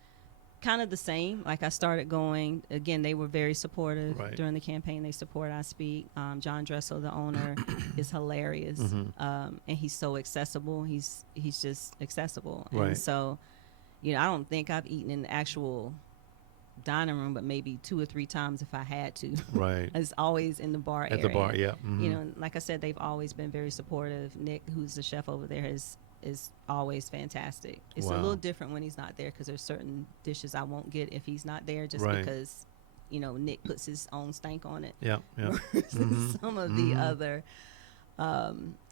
kind of the same. Like I started going, again, they were very supportive during the campaign. They support I Speak. John Dressel, the owner, is hilarious. And he's so accessible. He's just accessible. Right. And so, I don't think I've eaten in the actual dining room, but maybe 2 or 3 times if I had to. Right. It's always in the bar area. At the bar, yeah. Mm-hmm. Like I said, they've always been very supportive. Nick, who's the chef over there, is always fantastic. It's a little different when he's not there because there's certain dishes I won't get if he's not there just because, Nick puts his own stank on it. Yeah. Some of the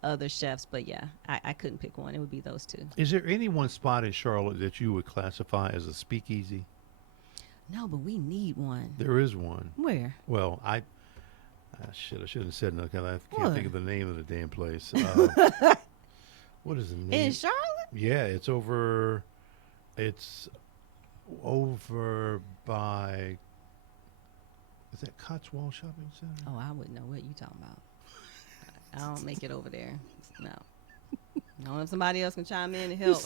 other chefs, but yeah, I couldn't pick one. It would be those 2. Is there any one spot in Charlotte that you would classify as a speakeasy? No, but we need one. There is one. Where? Well, I shouldn't have said no because I can't think of the name of the damn place. What is the name? In Charlotte? Yeah, it's over by, is that Cotswold Shopping Center? Oh, I wouldn't know what you talking about. I don't make it over there. No. I don't know if somebody else can chime in and help.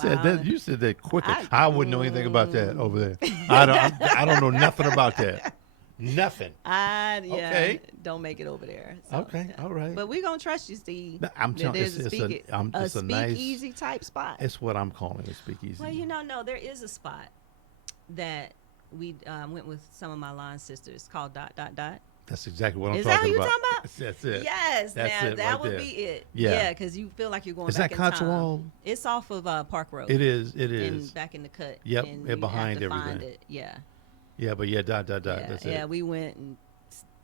You said that quicker. I wouldn't know anything about that over there. I don't know nothing about that. Nothing. Okay. Don't make it over there. So, okay, all right. But we're gonna trust you, Steve. I'm telling you, it's a nice speakeasy type spot. It's what I'm calling a speakeasy. Well, no, there is a spot that we went with some of my line sisters called ... That's exactly what I'm Is talking that about. what you're talking about? That's it. Yes. That's now it that right would there. be it. Yeah. Because you feel like you're going Is back that in Cotswold? time. It's off of Park Road. It is. Back in the cut. Yep. And And behind you have to everything. Find it. Yeah. Yeah, but yeah, ... That's it. Yeah, we went and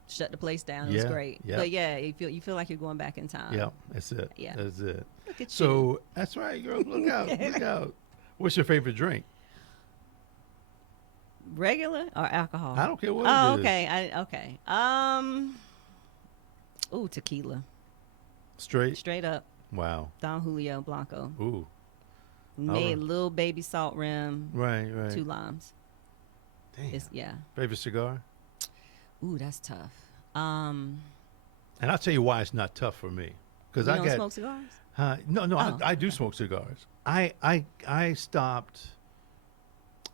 shut the place down. It was great. Yeah. But yeah, you feel like you're going back in time. Yeah, that's it. Yeah. That's it. Look at you. So that's right, girl. Look out. Look out. What's your favorite drink? Regular or alcohol? I don't care what Oh, it is. okay. Okay. Ooh, tequila. Straight up. Wow. Don Julio Blanco. Ooh. Made little baby salt rim. Right. 2 limes. Damn. Favorite cigar? Ooh, that's tough. And I'll tell you why it's not tough for me. Because you don't smoke cigars? No. Oh, I do smoke cigars. I stopped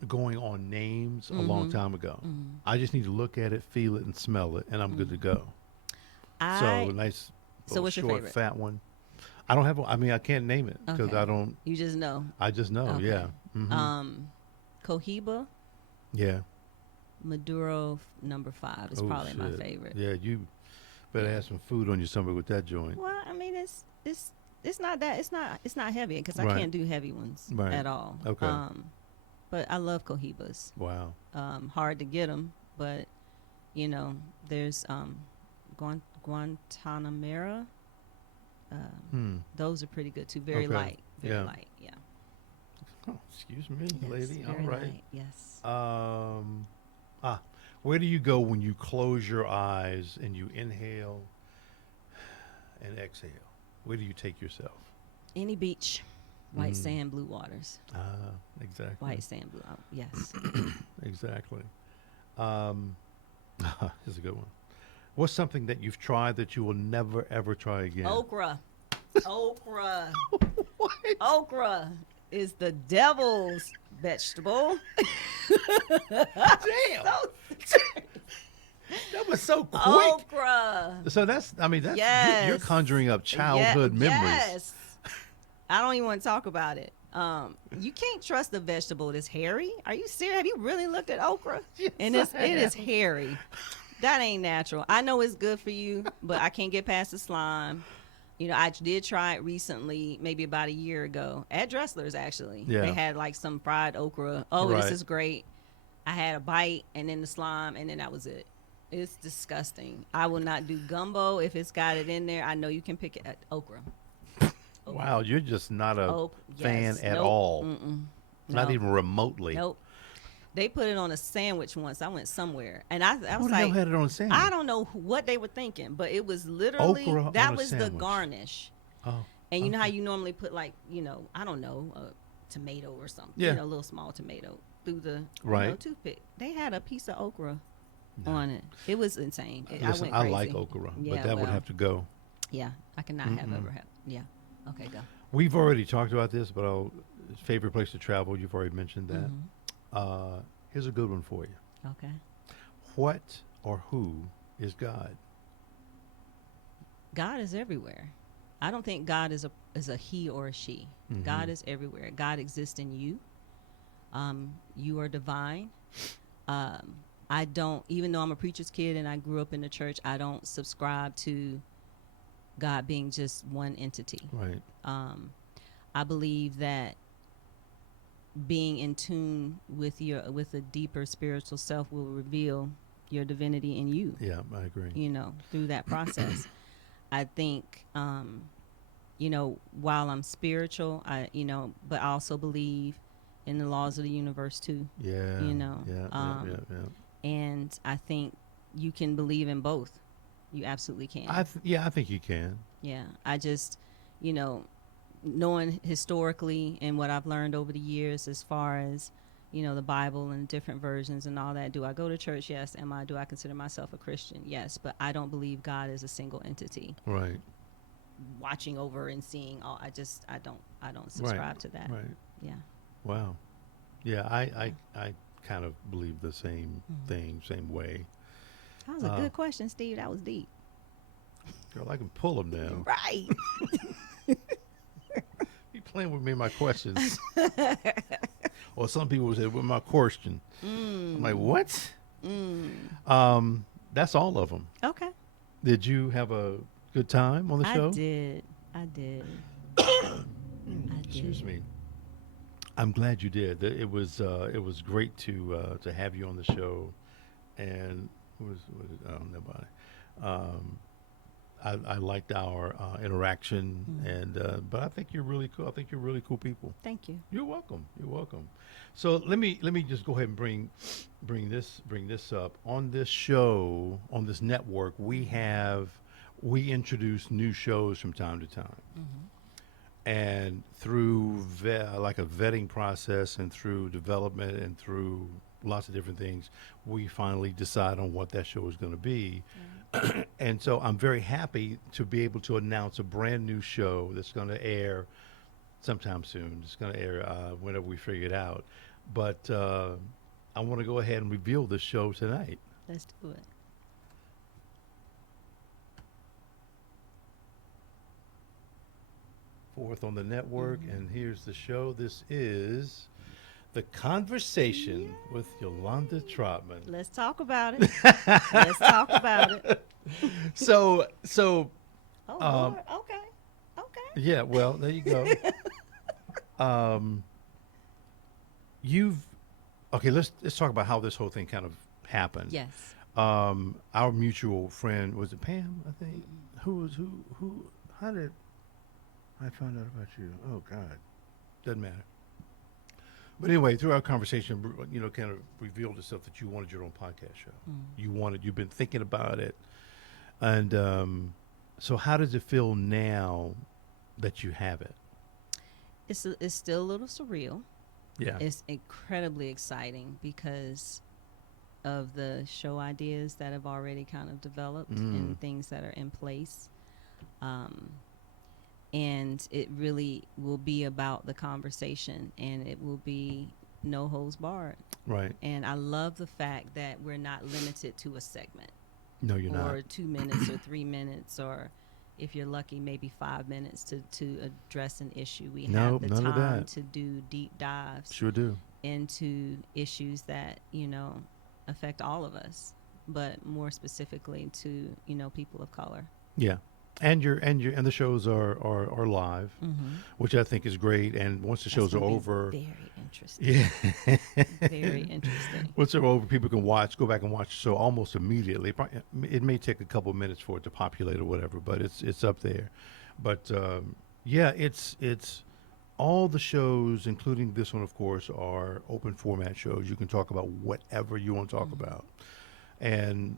going on names a long time ago. I just need to look at it, feel it, and smell it, and I'm good to go. So nice, what's your short, favorite? fat one. I don't have. I can't name it because Okay. I don't. You just know. I just know. Okay. Yeah. Mm-hmm. Cohiba Yeah. Maduro number 5 is probably my favorite. Yeah, you better have some food on your stomach with that joint. Well, I mean, it's not that it's not heavy because I Right. can't do heavy ones Right. at all. Okay. But I love Cohibas. Wow. Hard to get them, but there's Guantanamera. Those are pretty good too. Very Okay. light. Very Yeah. light. Yeah. Oh, excuse me, Yes, lady. All very right. light, yes. Where do you go when you close your eyes and you inhale and exhale? Where do you take yourself? Any beach, white Mm. sand, blue waters. Ah, exactly. White sand, blue. Yes. Exactly. Um, here's a good one. What's something that you've tried that you will never ever try again? Okra. Okra. What? Okra is the devil's vegetable. Damn. That was so quick. Okra. So that's, I mean, that's, you're Yes. conjuring up childhood memories. Yes. I don't even want to talk about it. You can't trust a vegetable that's hairy. Are you serious? Have you really looked at okra? Yes, And I it is have. hairy. That ain't natural. I know it's good for you, but I can't get past the slime. You know, I did try it recently, maybe about a year ago, at Dressler's actually. Yeah. They had like some fried okra. Oh, Right. this is great. I had a bite and then the slime and then that was it. It's disgusting. I will not do gumbo if it's got it in there. I know you can pick it at okra. Wow, you're just not a fan Yes. at Nope. all. Mm-mm. Not Nope. even remotely. Nope. They put it on a sandwich once. I went somewhere, and I Who was the hell like, had it on a sandwich? I don't know what they were thinking, but it was literally Okra on that a was the sandwich. garnish. Oh, And you know how okay. you normally put like, I don't know, a tomato or something, Yeah. a little small tomato through the Right. toothpick. They had a piece of okra No. on it. It was insane. Listen, went I crazy. like okra, Yeah, but that would well, have to go. Yeah, I cannot have Mm-mm. ever had. Yeah. Okay, go. We've already talked about this, but favorite place to travel, you've already mentioned that. Mhm. Here's a good one for you. Okay. What or who is God? God is everywhere. I don't think God is a he or a she. Mhm. God is everywhere. God exists in you. You are divine. I don't, even though I'm a preacher's kid and I grew up in the church, I don't subscribe to God being just one entity. Right. I believe that being in tune with a deeper spiritual self will reveal your divinity in you. Yeah, I agree. Through that process. I think, while I'm spiritual, but I also believe in the laws of the universe too. Yeah. Yeah. Yeah. And I think you can believe in both. You absolutely can. I think you can. Yeah. I just, knowing historically and what I've learned over the years as far as, the Bible and different versions and all that. Do I go to church? Yes. Do I consider myself a Christian? Yes. But I don't believe God is a single entity Right. watching over and seeing all. I don't subscribe to that. Right. Yeah. Wow. Yeah, I kind of believe the same thing, same way. That was a good question, Steve. That was deep. Girl, I can pull them now. Right. You playing with me in my questions. Or some people would say, with my question. I'm like, what? That's all of them. Okay. Did you have a good time on the show? I did. Excuse me. I'm glad you did. It was great to have you on the show, and nobody. I liked our interaction, and but I think you're really cool. I think you're really cool people. Thank you. You're welcome. You're welcome. So let me just go ahead and bring this up on this show, on this network. We introduce new shows from time to time. And through like a vetting process and through development and through lots of different things, we finally decide on what that show is going to be. And so I'm very happy to be able to announce a brand new show that's going to air sometime soon. It's going to air whenever we figure it out. But I want to go ahead and reveal this show tonight. Let's do it. Fourth on the network, and here's the show. This is The Conversation with Yolanda Trotman. Let's talk about it. Let's talk about it. So Oh, Lord. Okay. yeah, well, there you go. Let's talk about how this whole thing kind of happened. Yes. Our mutual friend, was it Pam, I think? Who how did I find out about you? Oh God. Doesn't matter. But anyway, through our conversation, kind of revealed itself that you wanted your own podcast show. You've been thinking about it. And so how does it feel now that you have it? It's still a little surreal. Yeah. It's incredibly exciting because of the show ideas that have already kind of developed and things that are in place. And it really will be about the conversation, and it will be no holds barred. Right. And I love the fact that we're not limited to a segment. No, you're or not. 2 minutes or 3 minutes, or if you're lucky, maybe 5 minutes to address an issue. We have the none of time that. to do deep dives Sure do. into issues that, affect all of us, but more specifically to, people of color. Yeah. And the shows are live, which I think is great. And once the That's shows are gonna be over, very interesting. yeah, Very interesting. once they're over, people can go back and watch the show almost immediately. It may take a couple of minutes for it to populate or whatever, but it's up there. But yeah, it's all the shows, including this one, of course, are open format shows. You can talk about whatever you want to talk about. And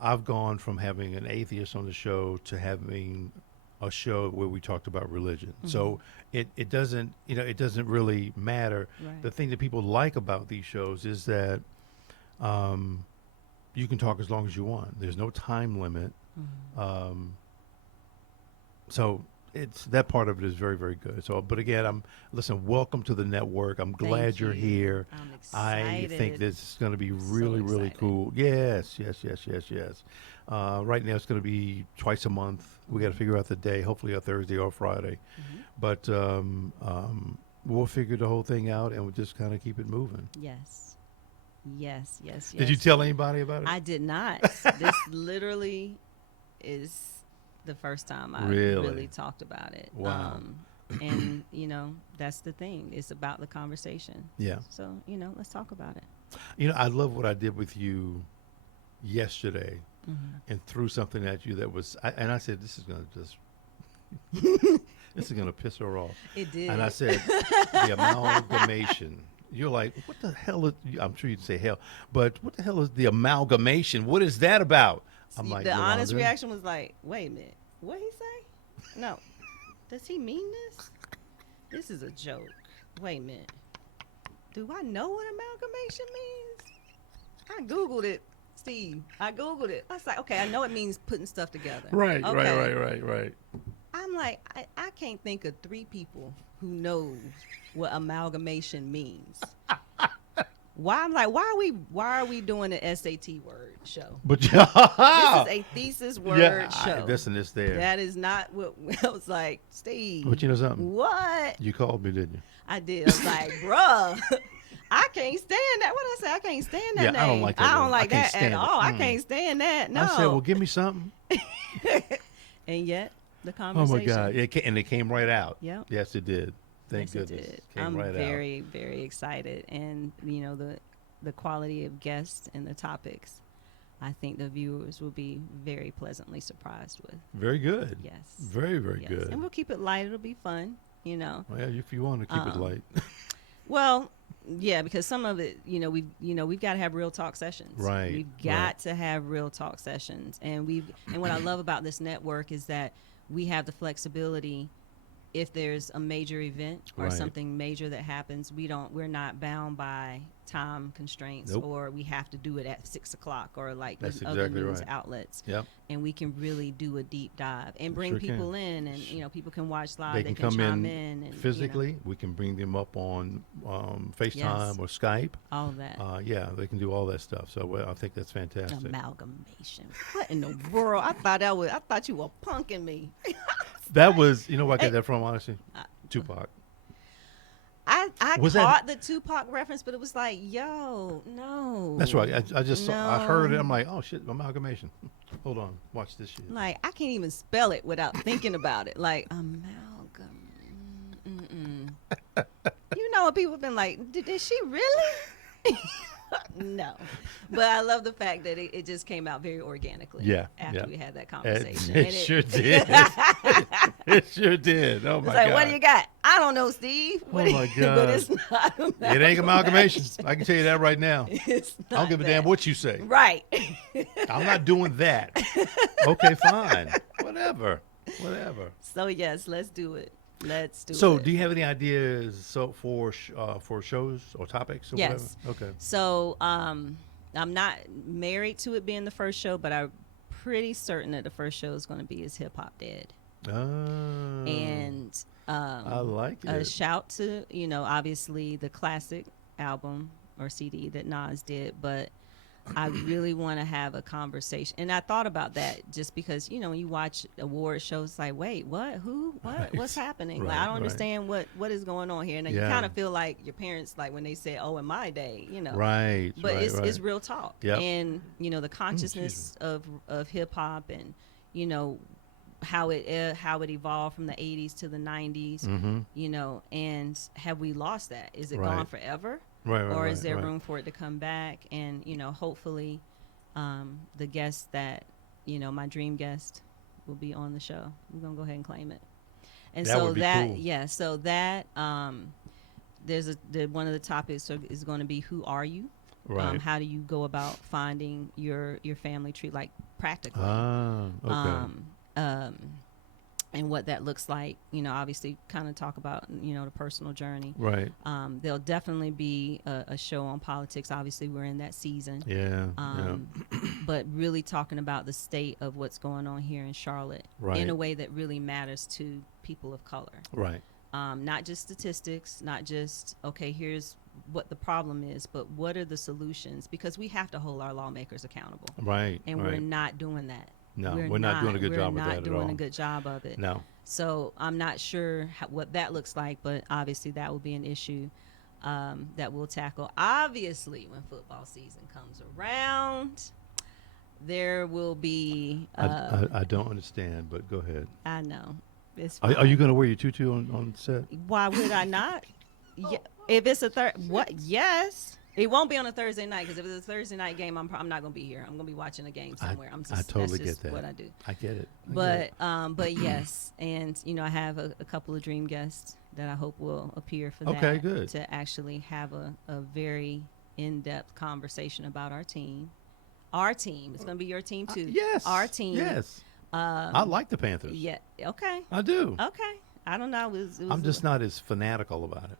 I've gone from having an atheist on the show to having a show where we talked about religion. So it doesn't really matter. Right. The thing that people like about these shows is that you can talk as long as you want. There's no time limit. So it's that part of it is very, very good. So, but again, welcome to the network. I'm glad Thank you're you. here. I'm I excited. think this is going to be So really, really excited. cool. Yes. Right now it's going to be twice a month. We got to figure out the day, hopefully a Thursday or Friday. But we'll figure the whole thing out, and we'll just kind of keep it moving. Yes. Did you tell anybody about it? I did not. This literally is the first time I Really? really talked about it. Wow. And that's the thing. It's about the conversation. Yeah. So, let's talk about it. I love what I did with you yesterday and threw something at you that was, and I said, this is going to just, this is going to piss her off. It did. And I said, the amalgamation. You're like, what the hell is, I'm sure you'd say hell, but what the hell is the amalgamation? What is that about? I'm like, the honest Yolanda? reaction was like, wait a minute. What he say? No. Does he mean this? This is a joke. Wait a minute. Do I know what amalgamation means? I Googled it, Steve. I Googled it. I was like, okay, I know it means putting stuff together. Right. Okay. I'm like, I can't think of 3 people who knows what amalgamation means. Why are we doing an SAT word show? But This is a thesis word show. this and this there. That is not what I was like, Steve. But you know something? What? You called me, didn't you? I did. I was like, bruh, I can't stand that. What I say? I can't stand that Yeah, name. I don't like that I don't word. like I can't that at stand it. all. I can't stand that. No. I said, well, give me something. And yet, the Oh conversation. my God! And it came right out. Yep. Yes, it did. Thank Yes, it goodness. did. Came I'm right very, very excited, and the quality of guests and the topics, I think the viewers will be very pleasantly surprised with. Very good. Yes. Very, very Yes. good. And we'll keep it light. It'll be fun. Well, if you want to keep it light. Well, yeah, because some of it, we've got to have real talk sessions. Right, We've got to have real talk sessions, and what I love about this network is that we have the flexibility. If there's a major event or Right. something major that happens, we're not bound by time constraints, Nope. or we have to do it at 6:00 or like That's other exactly news right. outlets. Yep. And we can really do a deep dive and bring Sure can. people in, and people can watch live. They They can come chime in and physically. We can bring them up on FaceTime Yes. or Skype. all of that. Yeah, they can do all that stuff. So I think that's fantastic. Amalgamation. What in the world? I thought you were punking me. That was, where I got Hey. that from, honestly? Tupac. I Was that- caught the Tupac reference, but it was like, yo, no. That's right. I just saw, I heard it. No. I'm like, oh shit, amalgamation. Hold on, watch this shit. Like, I can't even spell it without thinking about it. Like, amalgam. When people have been like, did she really? No, but I love the fact that it just came out very organically. Yeah, After yeah. we had that conversation, It sure did. It sure did. Oh It's my like, God. what do you got? I don't know, Steve. Oh my God. But it's not. It ain't amalgamation. I can tell you that right now. It's I don't not give a damn that. what you say. Right. I'm not doing that. Okay, fine. Whatever. Whatever. So yes, let's do it. Let's do So, it. do you have any ideas for shows or topics or Yes. whatever? Okay. So I'm not married to it being the first show, but I'm pretty certain that the first show is going to be Is Hip Hop Dead? Ah, And I like a it. shout to, obviously the classic album or CD that Nas did, but I really want to have a conversation. And I thought about that just because, when you watch award shows, it's like, wait, what? Who? What? Right. What's happening? Right, like, I don't right. understand what is going on here. And then you Yeah. kind of feel like your parents, like when they say, oh, in my day, Right. But right, it's right. it's real talk. Yep. And, the consciousness of hip hop and, how it evolved from the 80s to the 90s, and have we lost that? Is it Right. gone forever? Right, right, Or right, is there right. room for it to come back? And, hopefully the guest that, my dream guest will be on the show. We're going to go ahead and claim it. And That so would be that, cool. yeah, so that, one of the topics is going to be, who are you? Right. How do you go about finding your family tree, like practically? Ah, okay. And what that looks like, obviously kind of talk about, the personal journey. Right. There'll definitely be a show on politics. Obviously, we're in that season. Yeah. But really talking about the state of what's going on here in Charlotte Right. in a way that really matters to people of color. Right. Not just statistics, not just, okay, here's what the problem is, but what are the solutions? Because we have to hold our lawmakers accountable. Right. And right. we're not doing that. No, we're not doing a good job with that We're at not doing all. a good job of it. No. So I'm not sure what that looks like, but obviously that will be an issue that we'll tackle. Obviously, when football season comes around, there will be. I don't understand, but go ahead. I know. It's Are fine. you going to wear your tutu on set? Why would I not? Yeah, if it's a what? Yes. It won't be on a Thursday night because if it's a Thursday night game, I'm not going to be here. I'm going to be watching a game somewhere. I totally that's just get that. what I do. I get it. But yes, and I have a couple of dream guests that I hope will appear for that. Okay, good. To actually have a very in-depth conversation about our team. Our team. It's going to be your team too. Yes. Our team. Yes. I like the Panthers. Yeah. Okay. I do. Okay. I don't know. It was I'm just not as fanatical about it.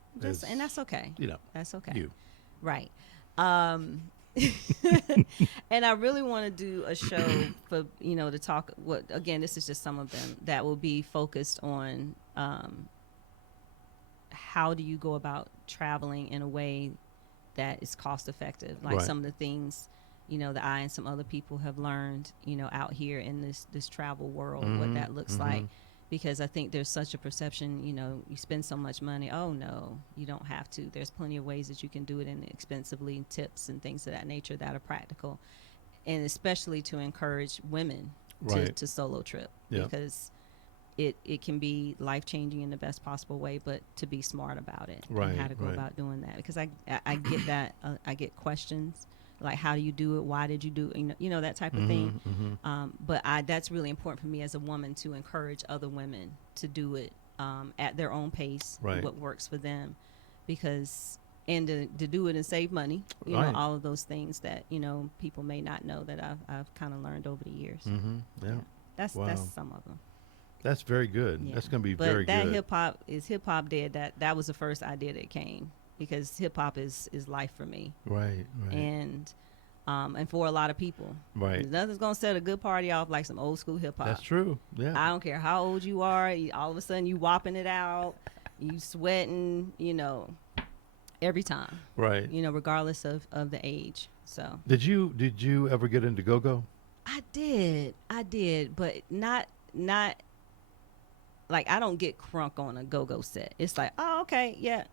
and that's okay. That's okay. You. Right. And I really want to do a show for, to talk again, this is just some of them that will be focused on how do you go about traveling in a way that is cost effective, like Right. some of the things that I and some other people have learned out here in this travel world, what that looks like. Because I think there's such a perception, you spend so much money. Oh, no, you don't have to. There's plenty of ways that you can do it inexpensively, tips and things of that nature that are practical. And especially to encourage women Right. to solo trip. Yeah. Because it can be life-changing in the best possible way, but to be smart about it. Right, And how to go right. about doing that. Because I get that. I get questions. Like, how do you do it? Why did you do it? That type of thing. But that's really important for me as a woman to encourage other women to do it at their own pace, Right. what works for them, because and to do it and save money, Right. all of those things that people may not know that I've kind of learned over the years. Yeah. That's Wow. some of them. That's very good. Yeah. That's going to be but very that good. hip hop dead. That was the first idea that came. Because hip hop is life for me, Right. Right. and for a lot of people, Right. nothing's gonna set a good party off like some old school hip hop. That's true. Yeah. I don't care how old you are. All of a sudden, you whopping it out, you sweating, every time, Right. regardless of the age. So Did you ever get into go-go? I did, but not like I don't get crunk on a go-go set. It's like, oh, okay, yeah.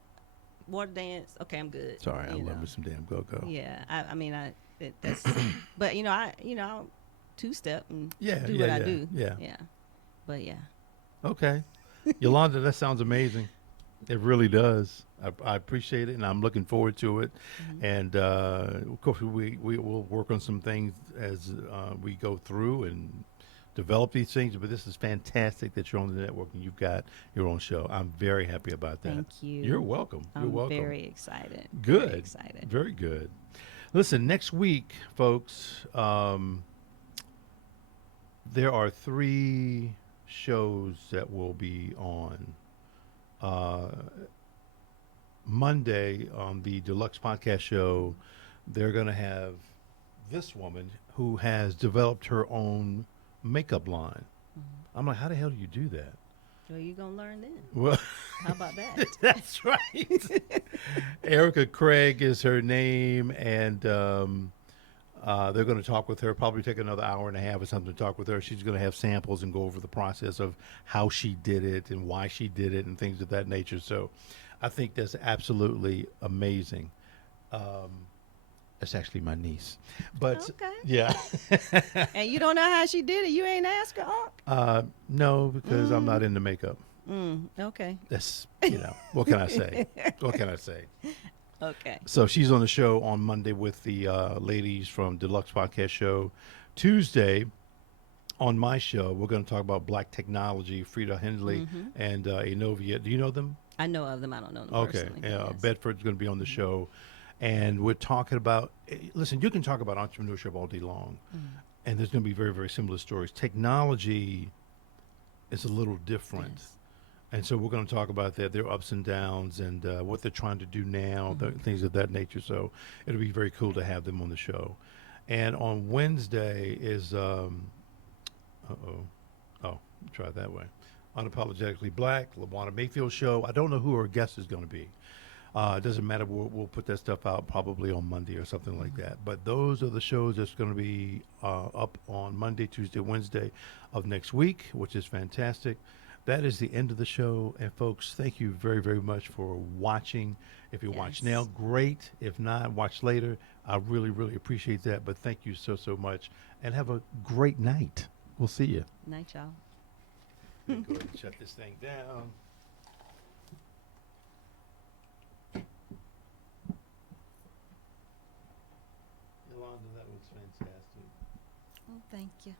Water dance. Okay, I'm good. Sorry, I You love know. me some damn go-go. Yeah, that's. But I'll two-step and Yeah, do yeah, what I yeah, do. yeah. Yeah, but yeah. Okay. Yolanda, that sounds amazing. It really does. I appreciate it, and I'm looking forward to it. Mhm. And of course, we will work on some things as we go through and develop these things. But this is fantastic that you're on the network and you've got your own show. I'm very happy about that. Thank You're you. welcome. You're I'm welcome. very excited. Very Good. excited. Very good. Listen, next week, folks, there are three shows that will be on. Uh, Monday on the Deluxe Podcast Show, they're going to have this woman who has developed her own makeup line. Mhm. I'm like, how the hell do you do that? Well, you're going to learn then. Well, How about that? that's right. Erica Craig is her name, and they're going to talk with her. Probably take another hour and a half or something to talk with her. She's going to have samples and go over the process of how she did it and why she did it and things of that nature. So, I think that's absolutely amazing. Um, it's actually my niece, but Okay. yeah, And you don't know how she did it. You ain't asked her, Unc? no, because I'm not into makeup. Okay. That's what can I say? What can I say? Okay. So she's on the show on Monday with the ladies from Deluxe Podcast Show. Tuesday, on my show, we're going to talk about black technology. Frida Hindley and Inovia. Do you know them? I know of them. I don't know them Okay. personally. Yeah, Yes. Bedford's going to be on the show. And we're talking about, listen, you can talk about entrepreneurship all day long. And there's going to be very, very similar stories. Technology is a little different. Yes. And so we're going to talk about that, their ups and downs, and what they're trying to do now, things of that nature. So it'll be very cool to have them on the show. And on Wednesday is, try it that way. Unapologetically Black, LaWanda Mayfield show. I don't know who our guest is going to be. It doesn't matter. We'll put that stuff out probably on Monday or something like that. But those are the shows that's going to be up on Monday, Tuesday, Wednesday of next week, which is fantastic. That is the end of the show. And folks, thank you very, very much for watching. If you watch now, Yes. great. If not, watch later. I really, really appreciate that. But thank you so, so much. And have a great night. We'll see you. Night, y'all. Go ahead and shut this thing down. Yolanda, that was fantastic. Oh, thank you.